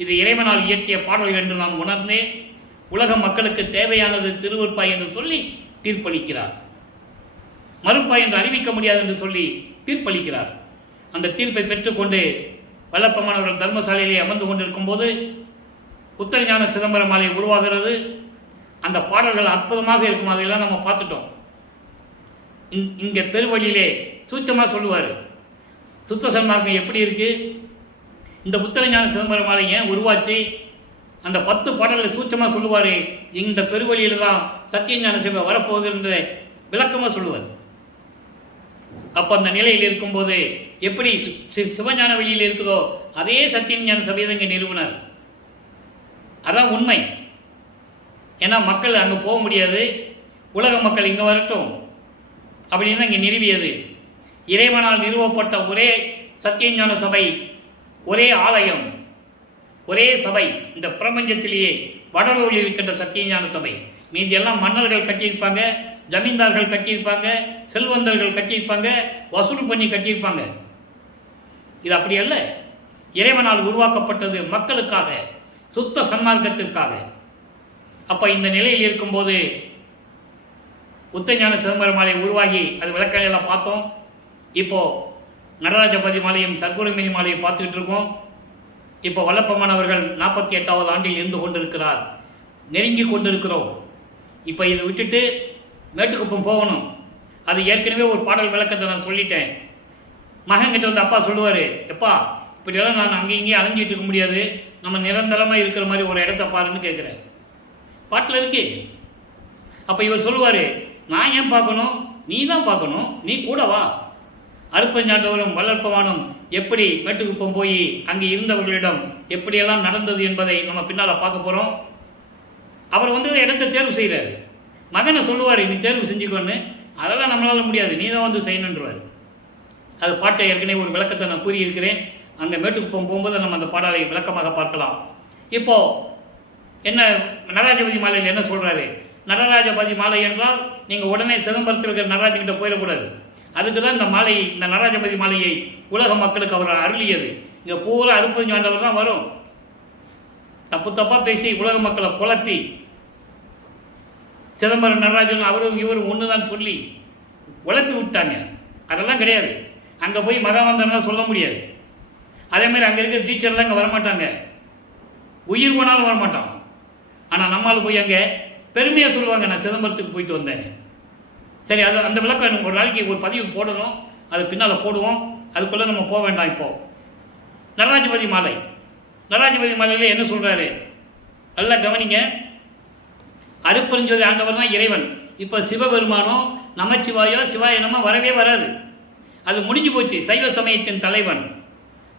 இது இறைவனால் இயற்றிய பாடல்கள் என்று நான் உணர்ந்தேன், உலக மக்களுக்கு தேவையானது திருவற்பாய் என்று சொல்லி தீர்ப்பளிக்கிறார். மறுப்பா என்று அறிவிக்க முடியாது என்று சொல்லி தீர்ப்பளிக்கிறார். அந்த தீர்ப்பை பெற்றுக்கொண்டு வல்லப்பமானவர்கள் தர்மசாலையிலே அமர்ந்து கொண்டிருக்கும் போது உத்தரஞான சிதம்பரம் மாலை உருவாகிறது. அந்த பாடல்கள் அற்புதமாக இருக்கும், அதையெல்லாம் நம்ம பார்த்துட்டோம். இங்கே பெருவழியிலே சூச்சமாக சொல்லுவார், சுத்த சன்மார்க்கம் எப்படி இருக்கு, இந்த உத்தரஞான சிதம்பரம் மாலை ஏன் உருவாச்சு, அந்த 10 பாடல்களை சூச்சமாக சொல்லுவார். இந்த பெருவழியில் தான் சத்தியஞான சிவ வரப்போகுதுன்ற விளக்கமாக சொல்லுவார். அப்போ அந்த நிலையில் இருக்கும்போது எப்படி சிவஞான வழியில் இருக்குதோ அதே சத்தியஞான சபையை இங்கே நிறுவனர். அதான் உண்மை. ஏன்னா மக்கள் அங்கே போக முடியாது, உலக மக்கள் இங்கே வரட்டும் அப்படின்னு தான் இங்கே நிறுவியது. இறைவனால் நிறுவப்பட்ட ஒரே சத்தியஞான சபை, ஒரே ஆலயம், ஒரே சபை இந்த பிரபஞ்சத்திலேயே வடலூரில் இருக்கின்ற சத்தியஞான சபை. மீதி எல்லாம் மன்னர்கள் கட்டியிருப்பாங்க, ஜமீன்தார்கள் கட்டியிருப்பாங்க, செல்வந்தர்கள் கட்டியிருப்பாங்க, வசூல் பண்ணி கட்டியிருப்பாங்க. இது அப்படி அல்ல. இறைவனால் உருவாக்கப்பட்டது மக்களுக்காக, சுத்த சன்மார்க்கத்திற்காக. அப்போ இந்த நிலையில் இருக்கும்போது உத்தஞான சிதம்பரம் மாலை உருவாகி அது விளக்கெல்லாம் பார்த்தோம். இப்போது நடராஜபதி மாலையும் சர்க்குருமினி மாலையும் பார்த்துக்கிட்டு இருக்கோம். இப்போ வல்லப்பமானவர்கள் 48வது ஆண்டில் இருந்து கொண்டிருக்கிறார், நெருங்கி கொண்டிருக்கிறோம். இப்போ இதை விட்டுட்டு மேட்டுக்குப்பம் போகணும். அது ஏற்கனவே ஒரு பாடல் விளக்கத்தை நான் சொல்லிட்டேன். மகன்கிட்ட வந்து அப்பா சொல்லுவார், எப்பா இப்படியெல்லாம் நான் அங்கேயும் இங்கேயும் அலைஞ்சிட்டு இருக்க முடியாது, நம்ம நிரந்தரமாக இருக்கிற மாதிரி ஒரு இடத்த பாருன்னு கேட்குறேன். பாட்டில் இருக்கு. அப்போ இவர் சொல்லுவார், நான் ஏன் பார்க்கணும், நீ தான் பார்க்கணும், நீ கூட வா. அருப்பஞ்சாண்டவரும் வல்லற்பவானும் எப்படி மேட்டுக்குப்பம் போய் அங்கே இருந்தவர்களிடம் எப்படியெல்லாம் நடந்தது என்பதை நம்ம பின்னால் பார்க்க போகிறோம். அவர் வந்து இடத்த தேர்வு செய்கிறாரு. மகனை சொல்லுவார், நீ தேர்வு செஞ்சுக்கோன்னு. அதெல்லாம் நம்மளால முடியாது, நீ தான் வந்து செய்யணுன்றவார். அது பாட்டை ஏற்கனவே ஒரு விளக்கத்தை நான் கூறியிருக்கிறேன். அங்கே மேட்டுக்குப்பம் போகும்போது நம்ம அந்த பாடலை விளக்கமாக பார்க்கலாம். இப்போது என்ன நடராஜபதி மாலையில் என்ன சொல்கிறாரு? நடராஜபதி மாலை என்றால் நீங்கள் உடனே சிதம்பரத்தில் இருக்கிற நடராஜன்கிட்ட போயிடக்கூடாது. அதுக்கு தான் இந்த மாலை, இந்த நடராஜபதி மாலையை உலக மக்களுக்கு அவர் அருளியது. இங்கே பூரா அருப்பஞ்சு ஆண்டவர் தான் வரும். தப்பு தப்பாக பேசி உலக மக்களை குழப்பி சிதம்பரம் நடராஜன் அவரும் இவரும் ஒன்று தான் சொல்லி உழப்பி விட்டாங்க. அதெல்லாம் கிடையாது. அங்கே போய் மகாவந்தனா சொல்ல முடியாது. அதேமாதிரி அங்கே இருக்கிற டீச்சர்லாம் இங்கே வரமாட்டாங்க, உயிர் போனாலும் வரமாட்டான். ஆனால் நம்மளால் போய் அங்கே பெருமையாக சொல்லுவாங்க, நான் சிதம்பரத்துக்கு போயிட்டு வந்தேன். சரி, அது அந்த விளக்கம் ஒரு நாளைக்கு ஒரு பதிவு போடணும், அது பின்னால் போடுவோம். அதுக்குள்ளே நம்ம போக வேண்டாம். இப்போது நடராஜபதி மாலை, நடராஜபதி மாலையில் என்ன சொல்கிறாரு நல்லா கவனிங்க. அருப்பெருஞ்சோதி ஆண்டவர் தான் இறைவன். இப்போ சிவபெருமானோ நமச்சிவாயோ சிவாயனமோ வரவே வராது. அது முடிஞ்சு போச்சு. சைவ சமயத்தின் தலைவன்,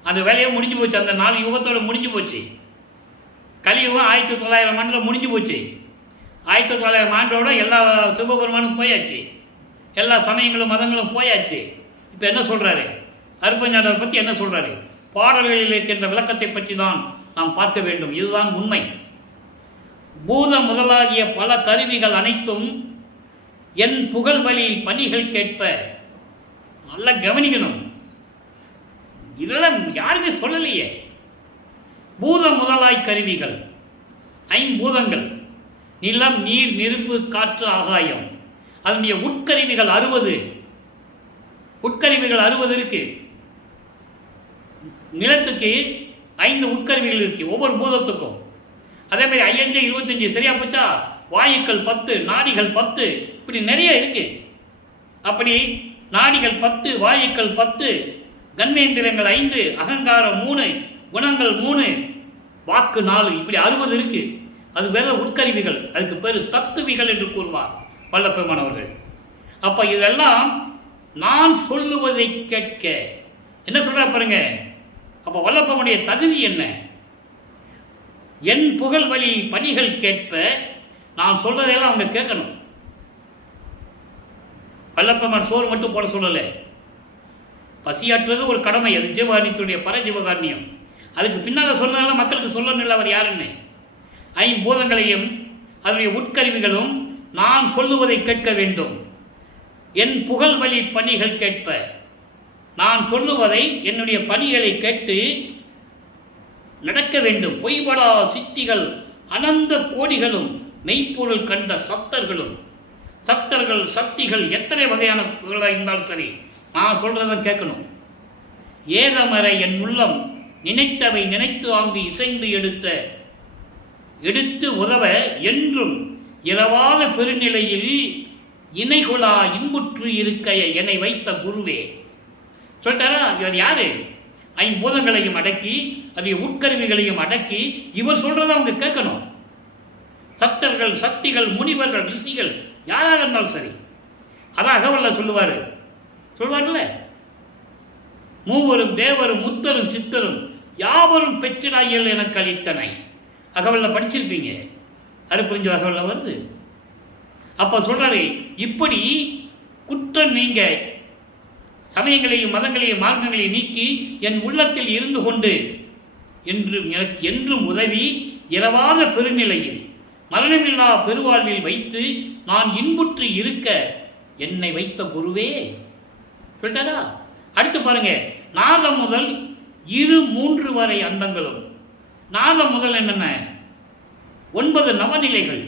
அது வேலையோ முடிஞ்சு போச்சு. அந்த 4 யுகத்தோடு முடிஞ்சு போச்சு. கலியுகம் 1900 ஆண்டில் முடிஞ்சு போச்சு. 1900 ஆண்டோட எல்லா சிவபெருமானும் போயாச்சு, எல்லா சமயங்களும் மதங்களும் போயாச்சு. இப்போ என்ன சொல்கிறாரு அருப்பஞ்சாண்டவர் பற்றி என்ன சொல்கிறாரு? பாடல்களில் இருக்கின்ற விளக்கத்தை பற்றி தான் நாம் பார்க்க வேண்டும். இதுதான் உண்மை. பூத முதலாகிய பல கருவிகள் அனைத்தும் என் புகழ் வழி பணிகள் கேட்ப. நல்லா கவனிக்கணும், இதெல்லாம் யாருமே சொல்லலையே. பூத முதலாய் கருவிகள், 5 பூதங்கள், நிலம், நீர், நெருப்பு, காற்று, ஆகாயம். அதனுடைய உட்கருவிகள் 60. உட்கருவிகள் 60 இருக்கு. நிலத்துக்கு 5 உட்கருவிகள் இருக்கு ஒவ்வொரு பூதத்துக்கும். அதே மாதிரி 5 25 சரியா போச்சா? வாயுக்கள் 10, நாடிகள் 10, இப்படி நிறைய இருக்கு. அப்படி நாடிகள் 10, வாயுக்கள் 10, கண்மேந்திரங்கள் 5, அகங்காரம் 3, குணங்கள் 3, வாக்கு 4, இப்படி 60 இருக்கு. அது வேற உட்கருவிகள். அதுக்கு பேர் தத்துவிகள் என்று கூறுவார் வல்லபெருமான் அவர்கள். அப்ப இதெல்லாம் நான் சொல்லுவதை கேட்க. என்ன சொல்ற பாருங்க. அப்ப வல்லபெருமானுடைய தகுதி என்ன? என் புகழ் வழி பணிகள் கேட்ப. நான் சொல்றதெல்லாம் அவங்க கேட்கணும். வல்லபெருமான் சோறு மட்டும் போட சொல்லலை. பசியாற்றுவது ஒரு கடமை, அது ஜீவகாரணியத்துடைய பரஜீவகாரணியம். அதுக்கு பின்னால் சொன்னதெல்லாம் மக்களுக்கு சொல்லணும் இல்லை அவர் யாருன்னு. 5 பூதங்களையும் அதனுடைய உட்கருவிகளும் நான் சொல்லுவதை கேட்க வேண்டும். என் புகழ் வழி பணிகள் கேட்ப. நான் சொல்லுவதை, என்னுடைய பணிகளை கேட்டு நடக்க வேண்டும். பொய்படா சித்திகள் அனந்த கோடிகளும் மெய்ப்பொருள் கண்ட சக்தர்களும். சக்தர்கள், சக்திகள் எத்தனை வகையான புகழாக இருந்தாலும் சரி, நான் சொல்றதை கேட்கணும். ஏதமர என் உள்ளம் நினைத்தவை நினைத்து ஆங்கு இசைந்து எடுத்து உதவ என்றும் இரவாத பெருநிலையில் இணைகுலா இன்புற்று இருக்க என்னை வைத்த குருவே. சொல்லிட்டாரா? இவர் யாரு? 5 பூதங்களையும் அடக்கி, அதே உட்கருவிகளையும் அடக்கி, இவர் சொல்றதை அவங்க கேட்கணும். சக்தர்கள், சக்திகள், முனிவர்கள், ரிஷிகள் யாராக இருந்தாலும் சரி. அதான் அகவல்ல சொல்லுவார்ல, மூவரும் தேவரும் முத்தரும் சித்தரும் யாவரும் பெற்றிடாயல் எனக்கு அளித்தனை. அகவல்ல படிச்சிருப்பீங்க, அருப்புரிஞ்ச அகவல்ல வருது. அப்ப சொல்றாரு, இப்படி குற்றம் நீங்க சமயங்களையும் மதங்களையும் மார்க்கங்களையும் நீக்கி என் உள்ளத்தில் இருந்து கொண்டு என்றும் எனக்கு என்றும் உதவி இரவாத பெருநிலையில் மரணமில்லா பெருவாழ்வில் வைத்து நான் இன்புற்று இருக்க என்னை வைத்த குருவே. சொல்லிட்டாரா? அடுத்து பாருங்க, நாதம் முதல் 2-3 வரை அந்தங்களும். நாதம் முதல் என்னென்ன? 9 நவநிலைகள்.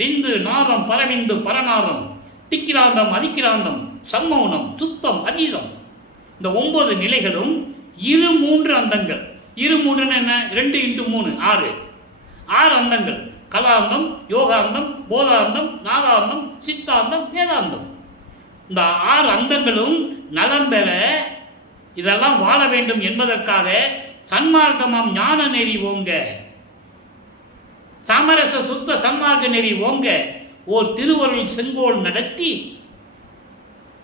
விந்து, நாதம், பரவிந்து, பரநாதம், திக்கிராந்தம், அதிக்கிராந்தம், சம்மௌனம், சுத்தம், அதீதம். இந்த 9 நிலைகளும் 2-3 அந்தங்கள். 2-3 என்ன? 2 × 3 6. 6 அந்தங்கள். கலாந்தம், யோகாந்தம், போதாந்தம், நாதாந்தம், சித்தாந்தம், வேதாந்தம். இந்த 6 அந்தங்களும் நலம் பெற, இதெல்லாம் வாழ வேண்டும் என்பதற்காக சன்மார்க்கமாம் ஞான நெறி ஓங்க, சமரச சுத்த சன்மார்க்க நெறி ஓங்க ஓர் திருவருள் செங்கோல்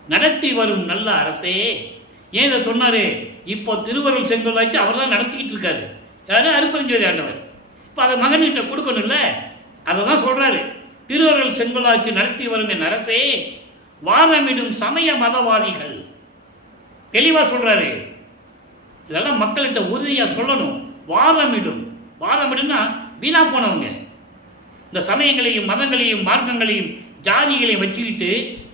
நடத்தி வரும் நல்ல அரசே. ஏன் இதை சொன்னாரு? இப்போ திருவருள் செங்கோல் வச்சு அவர் தான் நடத்திக்கிட்டு இருக்காரு. யாரு? அருப்பெருஞ்சோதி ஆண்டவர். இப்போ அதை மகன்கிட்ட கொடுக்கணும்ல. அதை தான் சொல்றாரு. திருவருள் செங்கோலாட்சி நடத்தி வரும் என் அரசே, வாதமிடும் சமய மதவாதிகள். தெளிவா சொல்றாரு. இதெல்லாம் மக்கள்கிட்ட உறுதியா சொல்லணும். வாதமிடும்னா வீணா போனவங்க. இந்த சமயங்களையும் மதங்களையும் மார்க்கங்களையும் ஜாதிகளையும் வச்சுக்கிட்டு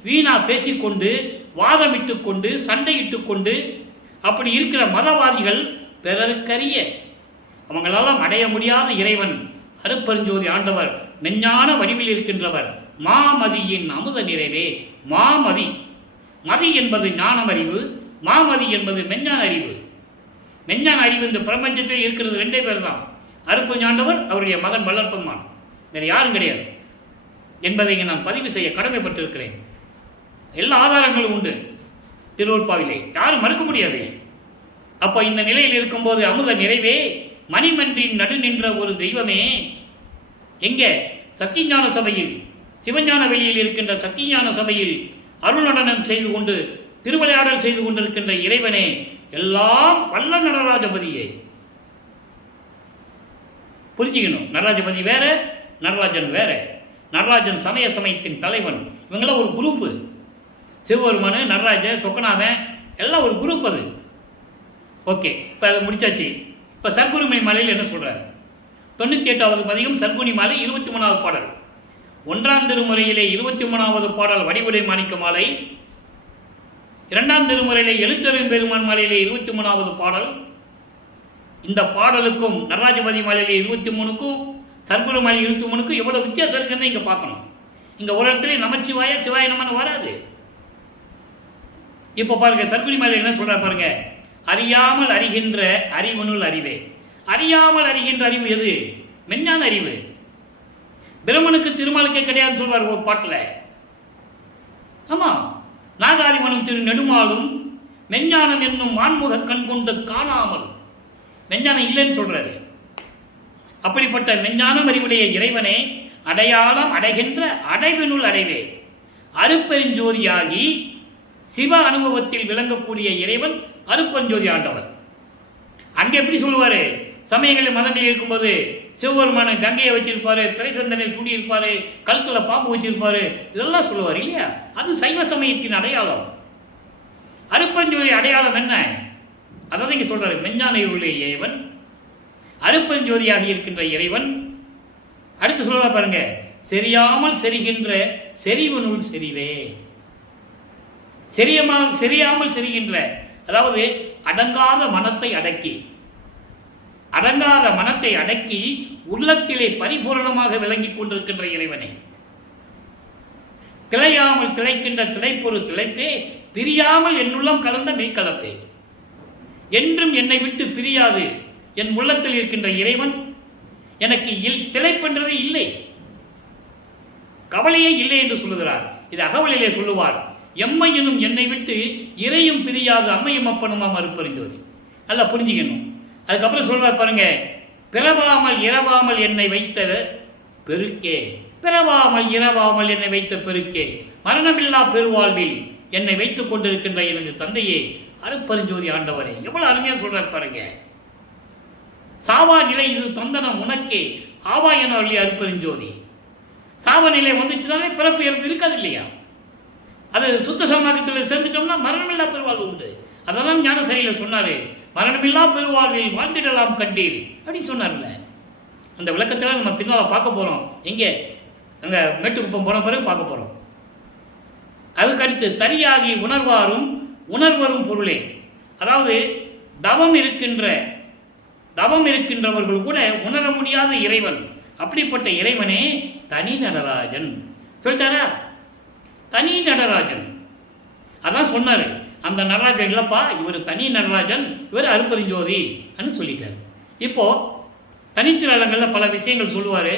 வீணா பேசிக்கொண்டு வாதமிட்டு கொண்டு சண்டையிட்டு கொண்டு அப்படி இருக்கிற மதவாதிகள் பிறருக்கரிய அவங்களெல்லாம் அடைய முடியாத இறைவன் அருட்பெருஞ்சோதி ஆண்டவர் மெஞ்ஞான வடிவில் இருக்கின்றவர் மாமதியின் அமுத நிறைவே. மதி என்பது ஞானம் அறிவு, மாமதி என்பது மெஞ்ஞான அறிவு. மெஞ்ஞான அறிவு இந்த பிரபஞ்சத்தில் இருக்கிறது 2 பேர் தான். அருட்பெருஞ்சாண்டவர், அவருடைய மகன் வள்ளற்பெருமான், வேறு யாரும் கிடையாது என்பதை நான் பதிவு செய்ய கடமைப்பட்டிருக்கிறேன். எல்லா ஆதாரங்களும் உண்டு திருவருட்பாவிலே, யாரும் மறுக்க முடியாது. அப்போ இந்த நிலையில் இருக்கும்போது அமுத நிறைவே, மணிமன்றின் நடு நின்ற ஒரு தெய்வமே, எங்கே? சத்தியஞான சபையில், சிவஞான வெளியில் இருக்கின்ற சத்தியஞான சபையில் அருள் நடனம் செய்து கொண்டு திருவிளையாடல் செய்து கொண்டிருக்கின்ற இறைவனே, எல்லாம் வல்ல நடராஜபதியே. புரிஞ்சுக்கணும். நடராஜபதி வேற, நடராஜன் வேற. நடராஜன் சமயத்தின் தலைவன். இவங்களாம் ஒரு குரூப்பு. சிவபெருமான், நடராஜன், சொக்கநாதன் எல்லாம் ஒரு குரூப். அது ஓகே. இப்போ அதை முடிச்சாச்சு. இப்போ சர்க்குருமணி மாலையில் என்ன சொல்கிறார்? 98வது பதிகம் சர்க்குணி மாலை 23வது பாடல். 1ஆம் திருமுறையிலே 23வது பாடல் வடிவுடை மாணிக்க மாலை. 2ஆம் திருமுறையிலே எழுத்தரும் பெருமான் மாலையிலே 23வது பாடல். இந்த பாடலுக்கும் நடராஜபதி மாலையிலே 23க்கும் சர்க்குரு மாலை 23க்கும் எவ்வளோ வித்தியாசம் இருக்குன்னு இங்கே பார்க்கணும். இங்கே ஒரு இடத்துல நமச்சிவாய சிவாய நமன்னு வராது. இப்போ பாருங்க, சர்க்குணி மாலை என்ன சொல்றா பாருங்க. அறியாமல் அறிகின்ற அறிவனுள் அறிவே. அறியாமல் அறிகின்ற அறிவு எது? மெஞ்ஞான அறிவு. பிரம்மனுக்கு திருமாலுக்கே கிடையாதுன்னு சொல்வார் ஒரு பாட்டில். ஆமா, நாகாதிமனும் திரு நெடுமாலும் மெஞ்ஞானம் என்னும் மான்முக கண் கொண்டு காணாமல். மெஞ்ஞானம் இல்லைன்னு சொல்றாரு. அப்படிப்பட்ட மெஞ்ஞானம் அறிவுடைய இறைவனே, அடையாளம் அடைகின்ற அடைவினுள் அடைவே. அருட்பெருஞ்சோதியாகி சிவ அனுபவத்தில் விளங்கக்கூடிய இறைவன் அருட்பெருஞ்சோதி ஆண்டவர். அங்கே எப்படி சொல்லுவாரு? சமயங்களில் மதங்கள் இருக்கும்போது சிவபெருமான கங்கையை வச்சிருப்பாரு, திரைசந்தனில் கூடியிருப்பாரு, கழுத்தில் பாம்பு வச்சிருப்பாரு, இதெல்லாம் சொல்லுவார் இல்லையா? அது சைவ சமயத்தின் அடையாளம். அருட்பெருஞ்சோதி அடையாளம் என்ன? அதான் இங்கே சொல்றாரு. மெஞ்ஞான இருளுடைய இறைவன், அருட்பெருஞ்சோதியாக இருக்கின்ற இறைவன். அடுத்து சொல்ல பாருங்க, செறியாமல் செரிகின்ற செறிவனுள் செறிவே. செறியாமல் செரிகின்ற, அதாவது அடங்காத மனத்தை அடக்கி உள்ளத்திலே பரிபூரணமாக விளங்கிக் கொண்டிருக்கின்ற இறைவனை. திளையாமல் திளைக்கின்ற திளைப்பொரு திளைப்பே, பிரியாமல் என்னுள்ளம் கலந்த மெய்கலப்பே. என்றும் என்னை விட்டு பிரியாது என் உள்ளத்தில் இருக்கின்ற இறைவன் எனக்கு திளைப்பென்றதே இல்லை, கவலையே இல்லை என்று சொல்லுகிறார். இது அகவலிலே சொல்லுவார். எம்மை எனும் என்னை விட்டு இறையும் பிரியாது அம்மையும் அப்பனுமாம் அருட்பெருஞ்சோதி. நல்லா புரிஞ்சுக்கணும். அதுக்கப்புறம் சொல்றார் பாருங்க, பிறவாமல் இரவாமல் என்னை வைத்த பெருக்கே. பிறவாமல் இரவாமல் என்னை வைத்த பெருக்கே, மரணமில்லா பெருவாழ்வில் என்னை வைத்துக் கொண்டிருக்கின்ற எனது தந்தையே அருட்பெருஞ்சோதி ஆண்டவரே. எவ்வளவு அருமையா சொல்றார் பாருங்க. சாவா நிலை இது தந்தனம் உனக்கே ஆவா என அருளிய அருட்பெருஞ்சோதி. சாவ நிலை வந்துச்சுனாலே பிறப்பு இறப்பு இருக்காது இல்லையா? அது சுத்த சமாகத்தில் சேர்ந்துட்டோம்னா மரணமில்லா பெருவாழ்வு உண்டு. அதெல்லாம் ஞான சரியில சொன்னாரு. மரணமில்லா பெருவாழ்வில் வாழ்ந்திடலாம் கண்டீர் அப்படின்னு சொன்னார்ல. அந்த விளக்கத்தில் நம்ம பின்னால் பார்க்க போறோம். எங்கே? அங்கே மேட்டுக்குப்பம் போன பிறகு பார்க்க போறோம். அதுக்கடுத்து தரியாகி உணர்வரும் பொருளே. அதாவது தவம் இருக்கின்றவர்கள் கூட உணர முடியாத இறைவன். அப்படிப்பட்ட இறைவனே தனி நடராஜன் சொல்லிட்டாரா? தனி நடராஜன். அதான் சொன்னாரு. அந்த நடராஜன் இல்லப்பா, இவர் தனி நடராஜன், இவர் அருட்பெருஞ்சோதி சொல்லிட்டார். இப்போ தனித்திரங்களில் பல விஷயங்கள் சொல்லுவார்.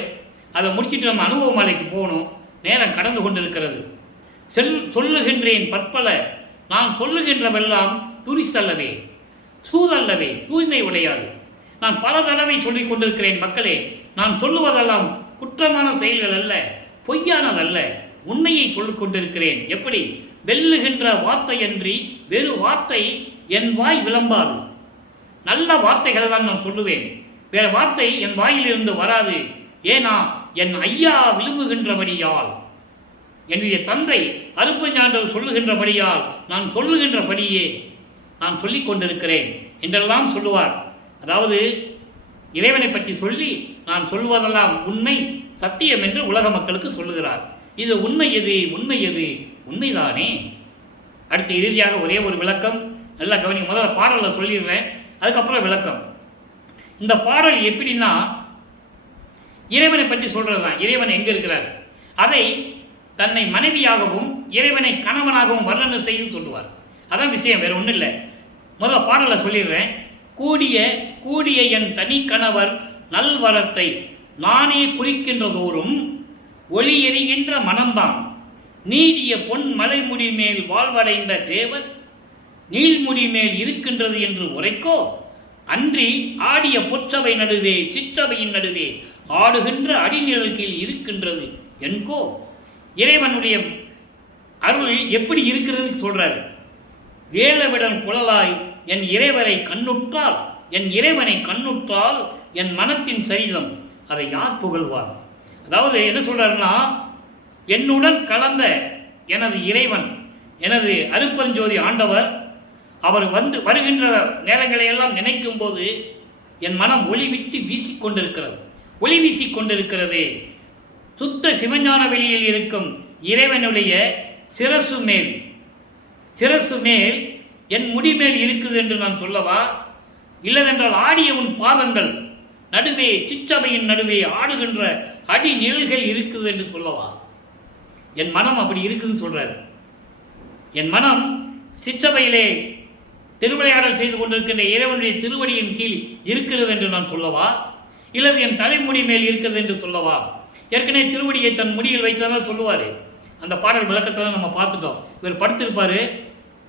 அதை முடிச்சுட்டு நம்ம அனுபவ மாலைக்கு போகணும். நேரம் கடந்து கொண்டிருக்கிறது. சொல்லுகின்றேன் பற்பல, நான் சொல்லுகின்றவெல்லாம் துரிசல்லவே, சூதல்லவே, தூய்மை உடையாது. நான் பல தடவை சொல்லிக் கொண்டிருக்கிறேன் மக்களே, நான் சொல்லுவதெல்லாம் குற்றமான செயல்கள் அல்ல, பொய்யானதல்ல, உண்மையை சொல்லிக் கொண்டிருக்கிறேன். எப்படி? வெல்லுகின்ற வார்த்தையன்றி வெறு வார்த்தை என் வாய் விளம்பாது. நல்ல வார்த்தைகளை தான் நான் சொல்லுவேன், வேற வார்த்தை என் வாயிலிருந்து வராது. ஏனா என் ஐயா விழுங்குகின்றபடியால், என்னுடைய தந்தை அருப்பஞ்சாண்டவர் சொல்லுகின்றபடியால் நான் சொல்லுகின்றபடியே நான் சொல்லிக் கொண்டிருக்கிறேன் என்றெல்லாம் சொல்லுவார். அதாவது இறைவனை பற்றி சொல்லி நான் சொல்வதெல்லாம் உண்மை, சத்தியம் என்று உலக மக்களுக்கு சொல்லுகிறார். இது உண்மை எது? உண்மை எது? உண்மைதானே. அடுத்து இறுதியாக ஒரே ஒரு விளக்கம், நல்லா கவனி. முதல்ல பாடலை சொல்லிடுறேன், அதுக்கப்புறம் விளக்கம். இந்த பாடல் எப்படின்னா இறைவனை பற்றி சொல்றதுதான். இறைவன் எங்க இருக்கிறார் அதை தன்னை மனைவியாகவும் இறைவனை கணவனாகவும் வர்ணனை செய்து சொல்லுவார். அதான் விஷயம், வேற ஒன்றும் இல்லை. முதல்ல பாடலை சொல்லிடுறேன். கூடிய கூடிய என் தனி கணவர் நல்வரத்தை நானே குறிக்கின்றதோறும் ஒளி எறிகின்ற மனம்தான் நீடிய பொன் மலைமுடி மேல் வாழ்வடைந்த தேவர் நீள்முடி மேல் இருக்கின்றது என்று உரைக்கோ, அன்றி ஆடிய பொற்றவை நடுவே சிற்றவையின் நடுவே ஆடுகின்ற அடிநிழல் கீழ் இருக்கின்றது என்கோ. இறைவனுடைய அருள் எப்படி இருக்கிறது சொல்றாரு. வேலவிடன் குழலாய் என் இறைவரை கண்ணுற்றால், என் இறைவனை கண்ணுற்றால் என் மனத்தின் சரிதம் அதை யார் புகழ்வார்? அதாவது என்ன சொல்றாருன்னா, என்னுடன் கலந்த எனது இறைவன், எனது அருப்பஞ்சோதி ஆண்டவர், அவர் வந்து வருகின்ற நேரங்களை எல்லாம் நினைக்கும் போது என் மனம் ஒளி விட்டு வீசிக்கொண்டிருக்கிறது. ஒளி வீசிக்கொண்டிருக்கிறதே. சுத்த சிவஞான வெளியில் இருக்கும் இறைவனுடைய சிரசு மேல் என் முடிமேல் இருக்குது என்று நான் சொல்லவா? இல்லதென்றால் ஆடிய உன் பாதங்கள் நடுவே சிற்றவையின் நடுவே ஆடுகின்ற அடி நிழல்கள் இருக்குது என்று சொல்லவா? என் மனம் அப்படி இருக்குதுன்னு சொல்றாரு. என் மனம் சிற்றவையிலே திருவிளையாடல் செய்து கொண்டிருக்கின்ற இறைவனுடைய திருவடியின் கீழ் இருக்கிறது என்று நான் சொல்லவா? இல்லது என் தலைமுடி மேல் இருக்கிறது என்று சொல்லவா? ஏற்கனவே திருவடியை தன் முடியில் வைத்ததான் சொல்லுவார். அந்த பாடல் விளக்கத்தில் நம்ம பார்த்துட்டோம். இவர் படுத்திருப்பார்,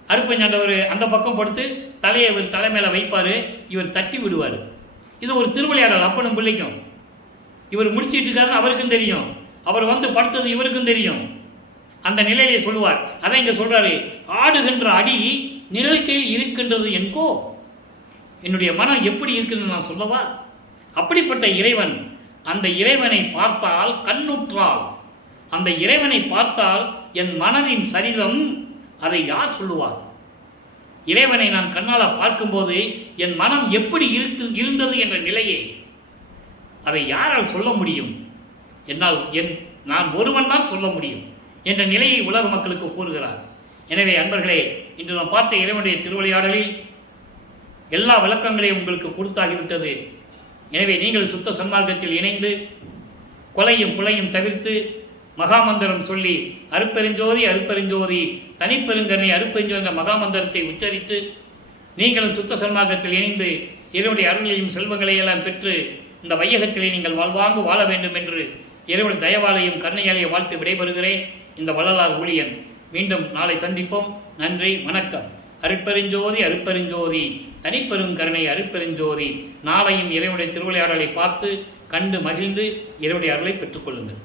அருப்பஞ்சாண்டவர் அந்த பக்கம் படுத்து தலையை இவர் தலை மேலே வைப்பார், இவர் தட்டி விடுவார். இது ஒரு திருவிளையாடல் அப்பனும் பிள்ளைக்கும். இவர் முடிச்சிட்டு இருக்காருன்னு அவருக்கும் தெரியும், அவர் வந்து படுத்தது இவருக்கும் தெரியும். அந்த நிலையை சொல்லுவார். அதை இங்கே சொல்றாரு, ஆடுகின்ற அடி நிழல்கையில் இருக்கின்றது என்கோ. என்னுடைய மனம் எப்படி இருக்குன்னு நான் சொல்லவா? அப்படிப்பட்ட இறைவன், அந்த இறைவனை பார்த்தால் கண்ணுற்றால், அந்த இறைவனை பார்த்தால் என் மனதின் சரிதம் அதை யார் சொல்லுவார்? இறைவனை நான் கண்ணால் பார்க்கும்போது என் மனம் எப்படி இருந்தது என்ற நிலையை அதை யாரால் சொல்ல முடியும்? என்னால் நான் ஒருவன் தான் சொல்ல முடியும் என்ற நிலையை உலக மக்களுக்கு கூறுகிறார். எனவே அன்பர்களே, இன்று நாம் பார்த்த இறைவனுடைய திருவிளையாடலில் எல்லா விளக்கங்களையும் உங்களுக்கு கொடுத்தாகிவிட்டது. எனவே நீங்கள் சுத்த சன்மார்க்கத்தில் இணைந்து கொலையும் புலையும் தவிர்த்து மகாமந்திரம் சொல்லி அருப்பெருஞ்சோதி அருப்பெருஞ்சோதி தனிப்பெருங்கருணை அருப்பெருஞ்சோதி என்ற மகாமந்திரத்தை உச்சரித்து நீங்களும் சுத்த சன்மார்க்கத்தில் இணைந்து இறைவனுடைய அருளையும் செல்வங்களையும் எல்லாம் பெற்று இந்த வையகத்திலே நீங்கள் வாழ்வாங்கு வாழ வேண்டும் என்று இறைவன் தயவாலையும் கருணையாலையும் வாழ்த்து விடைபெறுகிறேன். இந்த வள்ளலார் ஊழியன். மீண்டும் நாளை சந்திப்போம். நன்றி, வணக்கம். அருட்பெருஞ்சோதி அருட்பெருஞ்சோதி தனிப்பெருங்கருணை அருட்பெருஞ்சோதி. நாளையும் இறைவனுடைய திருவிளையாடலை பார்த்து கண்டு மகிழ்ந்து இறைவனுடைய அருளை பெற்றுக்கொள்ளுங்கள்.